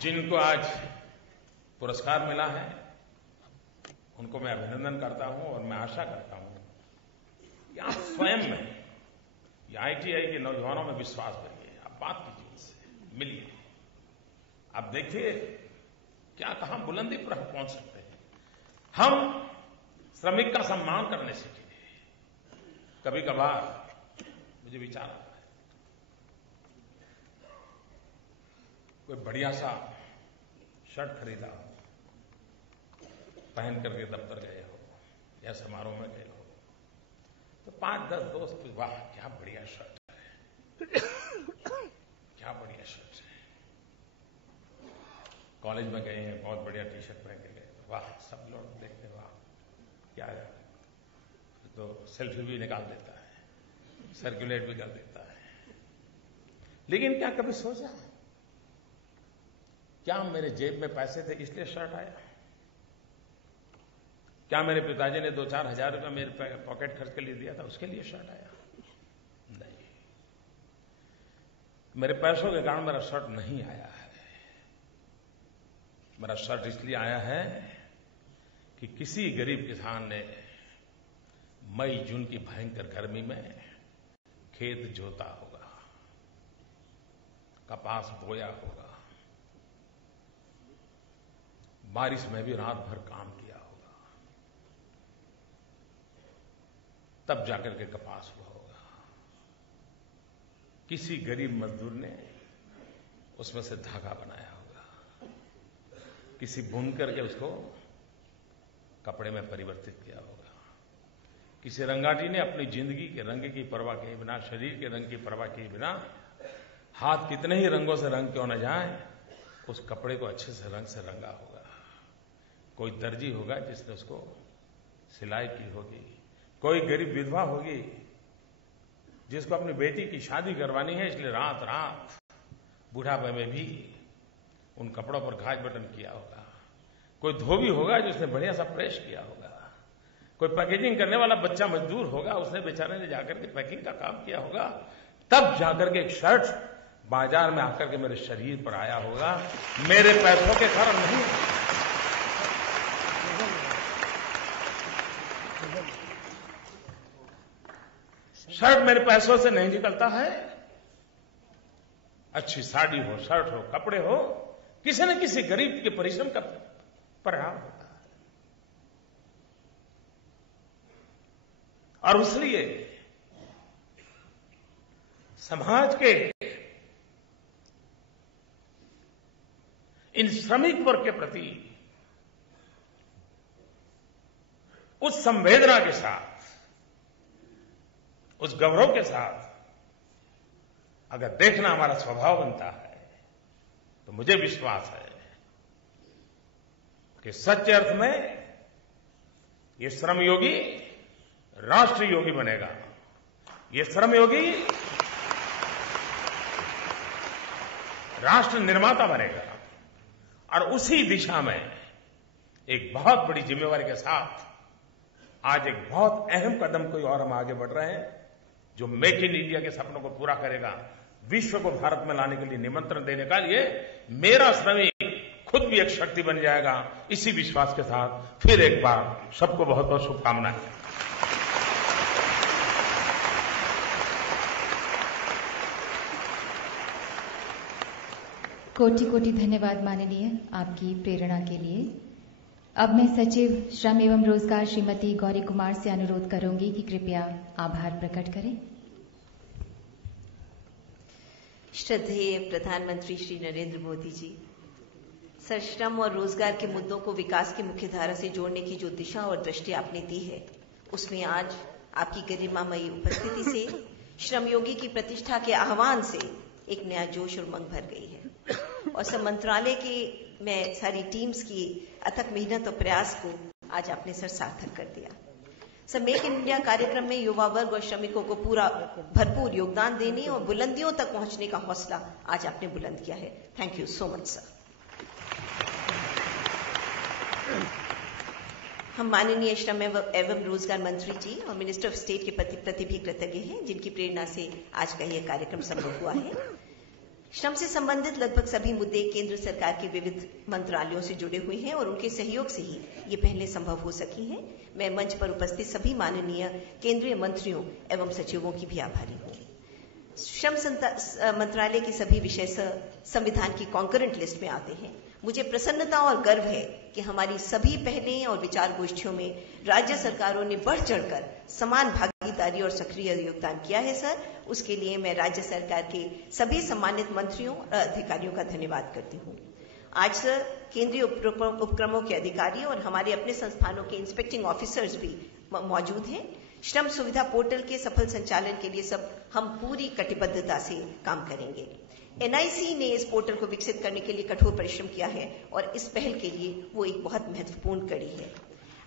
जिनको आज पुरस्कार मिला है उनको मैं अभिनंदन करता हूं और मैं आशा करता हूं कि आप स्वयं में ये ITI के नौजवानों में विश्वास करिए, आप बात कीजिए उनसे, मिलिए, आप देखिए क्या कहां बुलंदी पर हम पहुंच सकते हैं। हम श्रमिक का सम्मान करने सीखेंगे। कभी कभार मुझे विचार आता है, कोई बढ़िया सा शर्ट खरीदा हो, पहन करके दफ्तर गए हो या समारोह में गए हो, तो 5-10 दोस्त, वाह क्या बढ़िया शर्ट है, क्या बढ़िया शर्ट है। कॉलेज में गए हैं, बहुत बढ़िया टी-शर्ट पहन के गए, वाह, सब लोग देखते वाह क्या है, तो सेल्फी भी निकाल देता है, सर्कुलेट भी कर देता है। लेकिन क्या कभी सोचा क्या मेरे जेब में पैसे थे इसलिए शर्ट आया? क्या मेरे पिताजी ने 2-4 हजार रुपये मेरे पॉकेट खर्च के लिए दिया था उसके लिए शर्ट आया? नहीं, मेरे पैसों के कारण मेरा शर्ट नहीं आया है। मेरा शर्ट इसलिए आया है कि किसी गरीब किसान ने मई-जून की भयंकर गर्मी में खेत जोता होगा, कपास बोया होगा, बारिश में भी रात भर काम किया होगा, तब जाकर के कपास हुआ होगा। किसी गरीब मजदूर ने उसमें से धागा बनाया होगा, किसी बुनकर के उसको कपड़े में परिवर्तित किया होगा, किसी रंगाटी ने अपनी जिंदगी के रंग की परवाह किए बिना, शरीर के रंग की परवाह किए बिना, हाथ कितने ही रंगों से रंग क्यों न जाए, उस कपड़े को अच्छे से रंग से रंगा होगा। कोई दर्जी होगा जिसने उसको सिलाई की होगी, कोई गरीब विधवा होगी जिसको अपनी बेटी की शादी करवानी है, इसलिए रात रात बुढ़ापे में भी उन कपड़ों पर घास बटन किया होगा। कोई धोबी होगा जिसने बढ़िया सा प्रेस किया होगा, कोई पैकेजिंग करने वाला बच्चा मजदूर होगा, उसने बेचारे ने जाकर के पैकिंग का काम किया होगा, तब जाकर के एक शर्ट बाजार में आकर के मेरे शरीर पर आया होगा, मेरे पैसों के कारण नहीं। शर्ट मेरे पैसों से नहीं निकलता है। अच्छी साड़ी हो, शर्ट हो, कपड़े हो, किसी न किसी गरीब के परिश्रम का परिणाम होता है। और इसलिए समाज के इन श्रमिक वर्ग के प्रति उस संवेदना के साथ, उस गौरव के साथ अगर देखना हमारा स्वभाव बनता है तो मुझे विश्वास है कि सच्चे अर्थ में ये श्रमयोगी राष्ट्र योगी बनेगा। ये श्रमयोगी राष्ट्र निर्माता बनेगा। और उसी दिशा में एक बहुत बड़ी जिम्मेवारी के साथ आज एक बहुत अहम कदम कोई और हम आगे बढ़ रहे हैं, जो मेक इन इंडिया के सपनों को पूरा करेगा, विश्व को भारत में लाने के लिए निमंत्रण देने का। ये मेरा श्रमिक खुद भी एक शक्ति बन जाएगा। इसी विश्वास के साथ फिर एक बार सबको बहुत बहुत शुभकामनाएं। कोटि कोटि धन्यवाद माननीय आपकी प्रेरणा के लिए। अब मैं सचिव श्रम एवं रोजगार श्रीमती गौरी कुमार से अनुरोध करूंगी कि कृपया आभार प्रकट करें। श्रद्धेय प्रधानमंत्री श्री नरेंद्र मोदी जी, सर, श्रम और रोजगार के मुद्दों को विकास की मुख्य धारा से जोड़ने की जो दिशा और दृष्टि आपने दी है, उसमें आज आपकी गरिमामयी उपस्थिति से श्रमयोगी की प्रतिष्ठा के आह्वान से एक नया जोश और उमंग भर गई है। और सब मंत्रालय के मैं सारी टीम्स की अथक मेहनत और प्रयास को आज आपने सर सार्थक कर दिया। सर, मेक इन इंडिया कार्यक्रम में युवा वर्ग और श्रमिकों को पूरा भरपूर योगदान देने और बुलंदियों तक पहुंचने का हौसला आज आपने बुलंद किया है। Thank you so much sir. हम माननीय श्रम एवं रोजगार मंत्री जी और मिनिस्टर ऑफ स्टेट के प्रति भी कृतज्ञ हैं, जिनकी प्रेरणा से आज का यह कार्यक्रम संभव हुआ है। श्रम से संबंधित लगभग सभी मुद्दे केंद्र सरकार के विविध मंत्रालयों से जुड़े हुए हैं और उनके सहयोग से ही ये पहले संभव हो सकी हैं। मैं मंच पर उपस्थित सभी माननीय केंद्रीय मंत्रियों एवं सचिवों की भी आभारी हूँ। श्रम मंत्रालय के सभी विषय संविधान की कॉन्करेंट लिस्ट में आते हैं। मुझे प्रसन्नता और गर्व है कि हमारी सभी पहलें और विचार गोष्ठियों में राज्य सरकारों ने बढ़ चढ़कर समान भागीदारी और सक्रिय योगदान किया है। सर, उसके लिए मैं राज्य सरकार के सभी सम्मानित मंत्रियों और अधिकारियों का धन्यवाद करती हूँ। आज सर, केंद्रीय उपक्रमों के अधिकारी और हमारे अपने संस्थानों के इंस्पेक्टिंग ऑफिसर्स भी मौजूद हैं। श्रम सुविधा पोर्टल के सफल संचालन के लिए सब हम पूरी कटिबद्धता से काम करेंगे। एनआईसी ने इस पोर्टल को विकसित करने के लिए कठोर परिश्रम किया है और इस पहल के लिए वो एक बहुत महत्वपूर्ण कड़ी है।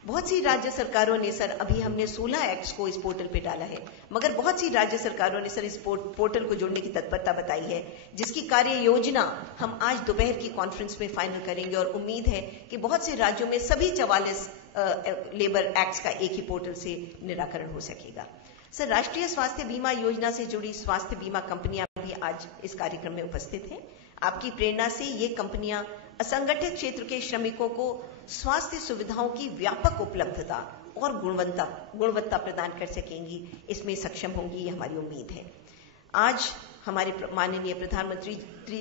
बहुत सी राज्य सरकारों ने सर, अभी हमने 16 एक्ट्स को इस पोर्टल पे डाला है, मगर बहुत सी राज्य सरकारों ने सर इस पोर्टल को जोड़ने की तत्परता बताई है, जिसकी कार्य योजना हम आज दोपहर की कॉन्फ्रेंस में फाइनल करेंगे। और उम्मीद है कि बहुत से राज्यों में सभी 44 लेबर एक्ट्स का एक ही पोर्टल से निराकरण हो सकेगा। सर, राष्ट्रीय स्वास्थ्य बीमा योजना से जुड़ी स्वास्थ्य बीमा कंपनियां भी आज इस कार्यक्रम में उपस्थित हैं। आपकी प्रेरणा से ये कंपनियां असंगठित क्षेत्र के श्रमिकों को स्वास्थ्य सुविधाओं की व्यापक उपलब्धता और गुणवत्ता प्रदान कर सकेंगी, इसमें सक्षम होंगी, ये हमारी उम्मीद है। आज हमारे माननीय प्रधानमंत्री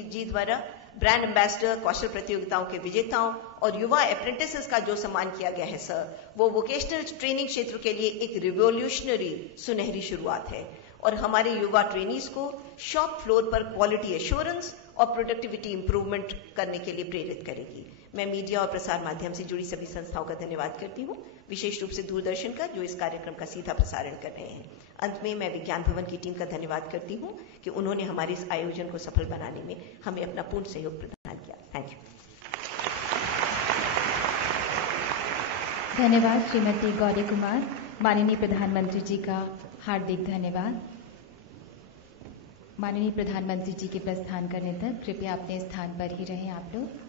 जी द्वारा ब्रांड एम्बेसडर, कौशल प्रतियोगिताओं के विजेताओं और युवा अप्रेंटिसेस का जो सम्मान किया गया है सर, वो वोकेशनल ट्रेनिंग क्षेत्र के लिए एक रिवॉल्यूशनरी सुनहरी शुरुआत है और हमारे युवा ट्रेनीज को शॉप फ्लोर पर क्वालिटी एश्योरेंस और प्रोडक्टिविटी इंप्रूवमेंट करने के लिए प्रेरित करेगी। मैं मीडिया और प्रसार माध्यम से जुड़ी सभी संस्थाओं का धन्यवाद करती हूँ, विशेष रूप से दूरदर्शन का, जो इस कार्यक्रम का सीधा प्रसारण कर रहे हैं। अंत में मैं विज्ञान भवन की टीम का धन्यवाद करती हूँ कि उन्होंने हमारे इस आयोजन को सफल बनाने में हमें अपना पूर्ण सहयोग प्रदान किया। Thank you. धन्यवाद श्रीमती गौरी कुमार। माननीय प्रधानमंत्री जी का हार्दिक धन्यवाद। माननीय प्रधानमंत्री जी के प्रस्थान करने तक कृपया अपने स्थान पर ही रहें आप लोग।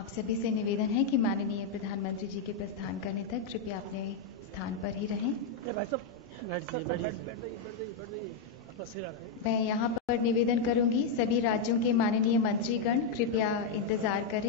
आप सभी से निवेदन है कि माननीय प्रधानमंत्री जी के प्रस्थान करने तक कृपया अपने स्थान पर ही रहें। मैं यहाँ पर निवेदन करूंगी, सभी राज्यों के माननीय मंत्रीगण कृपया इंतजार करें।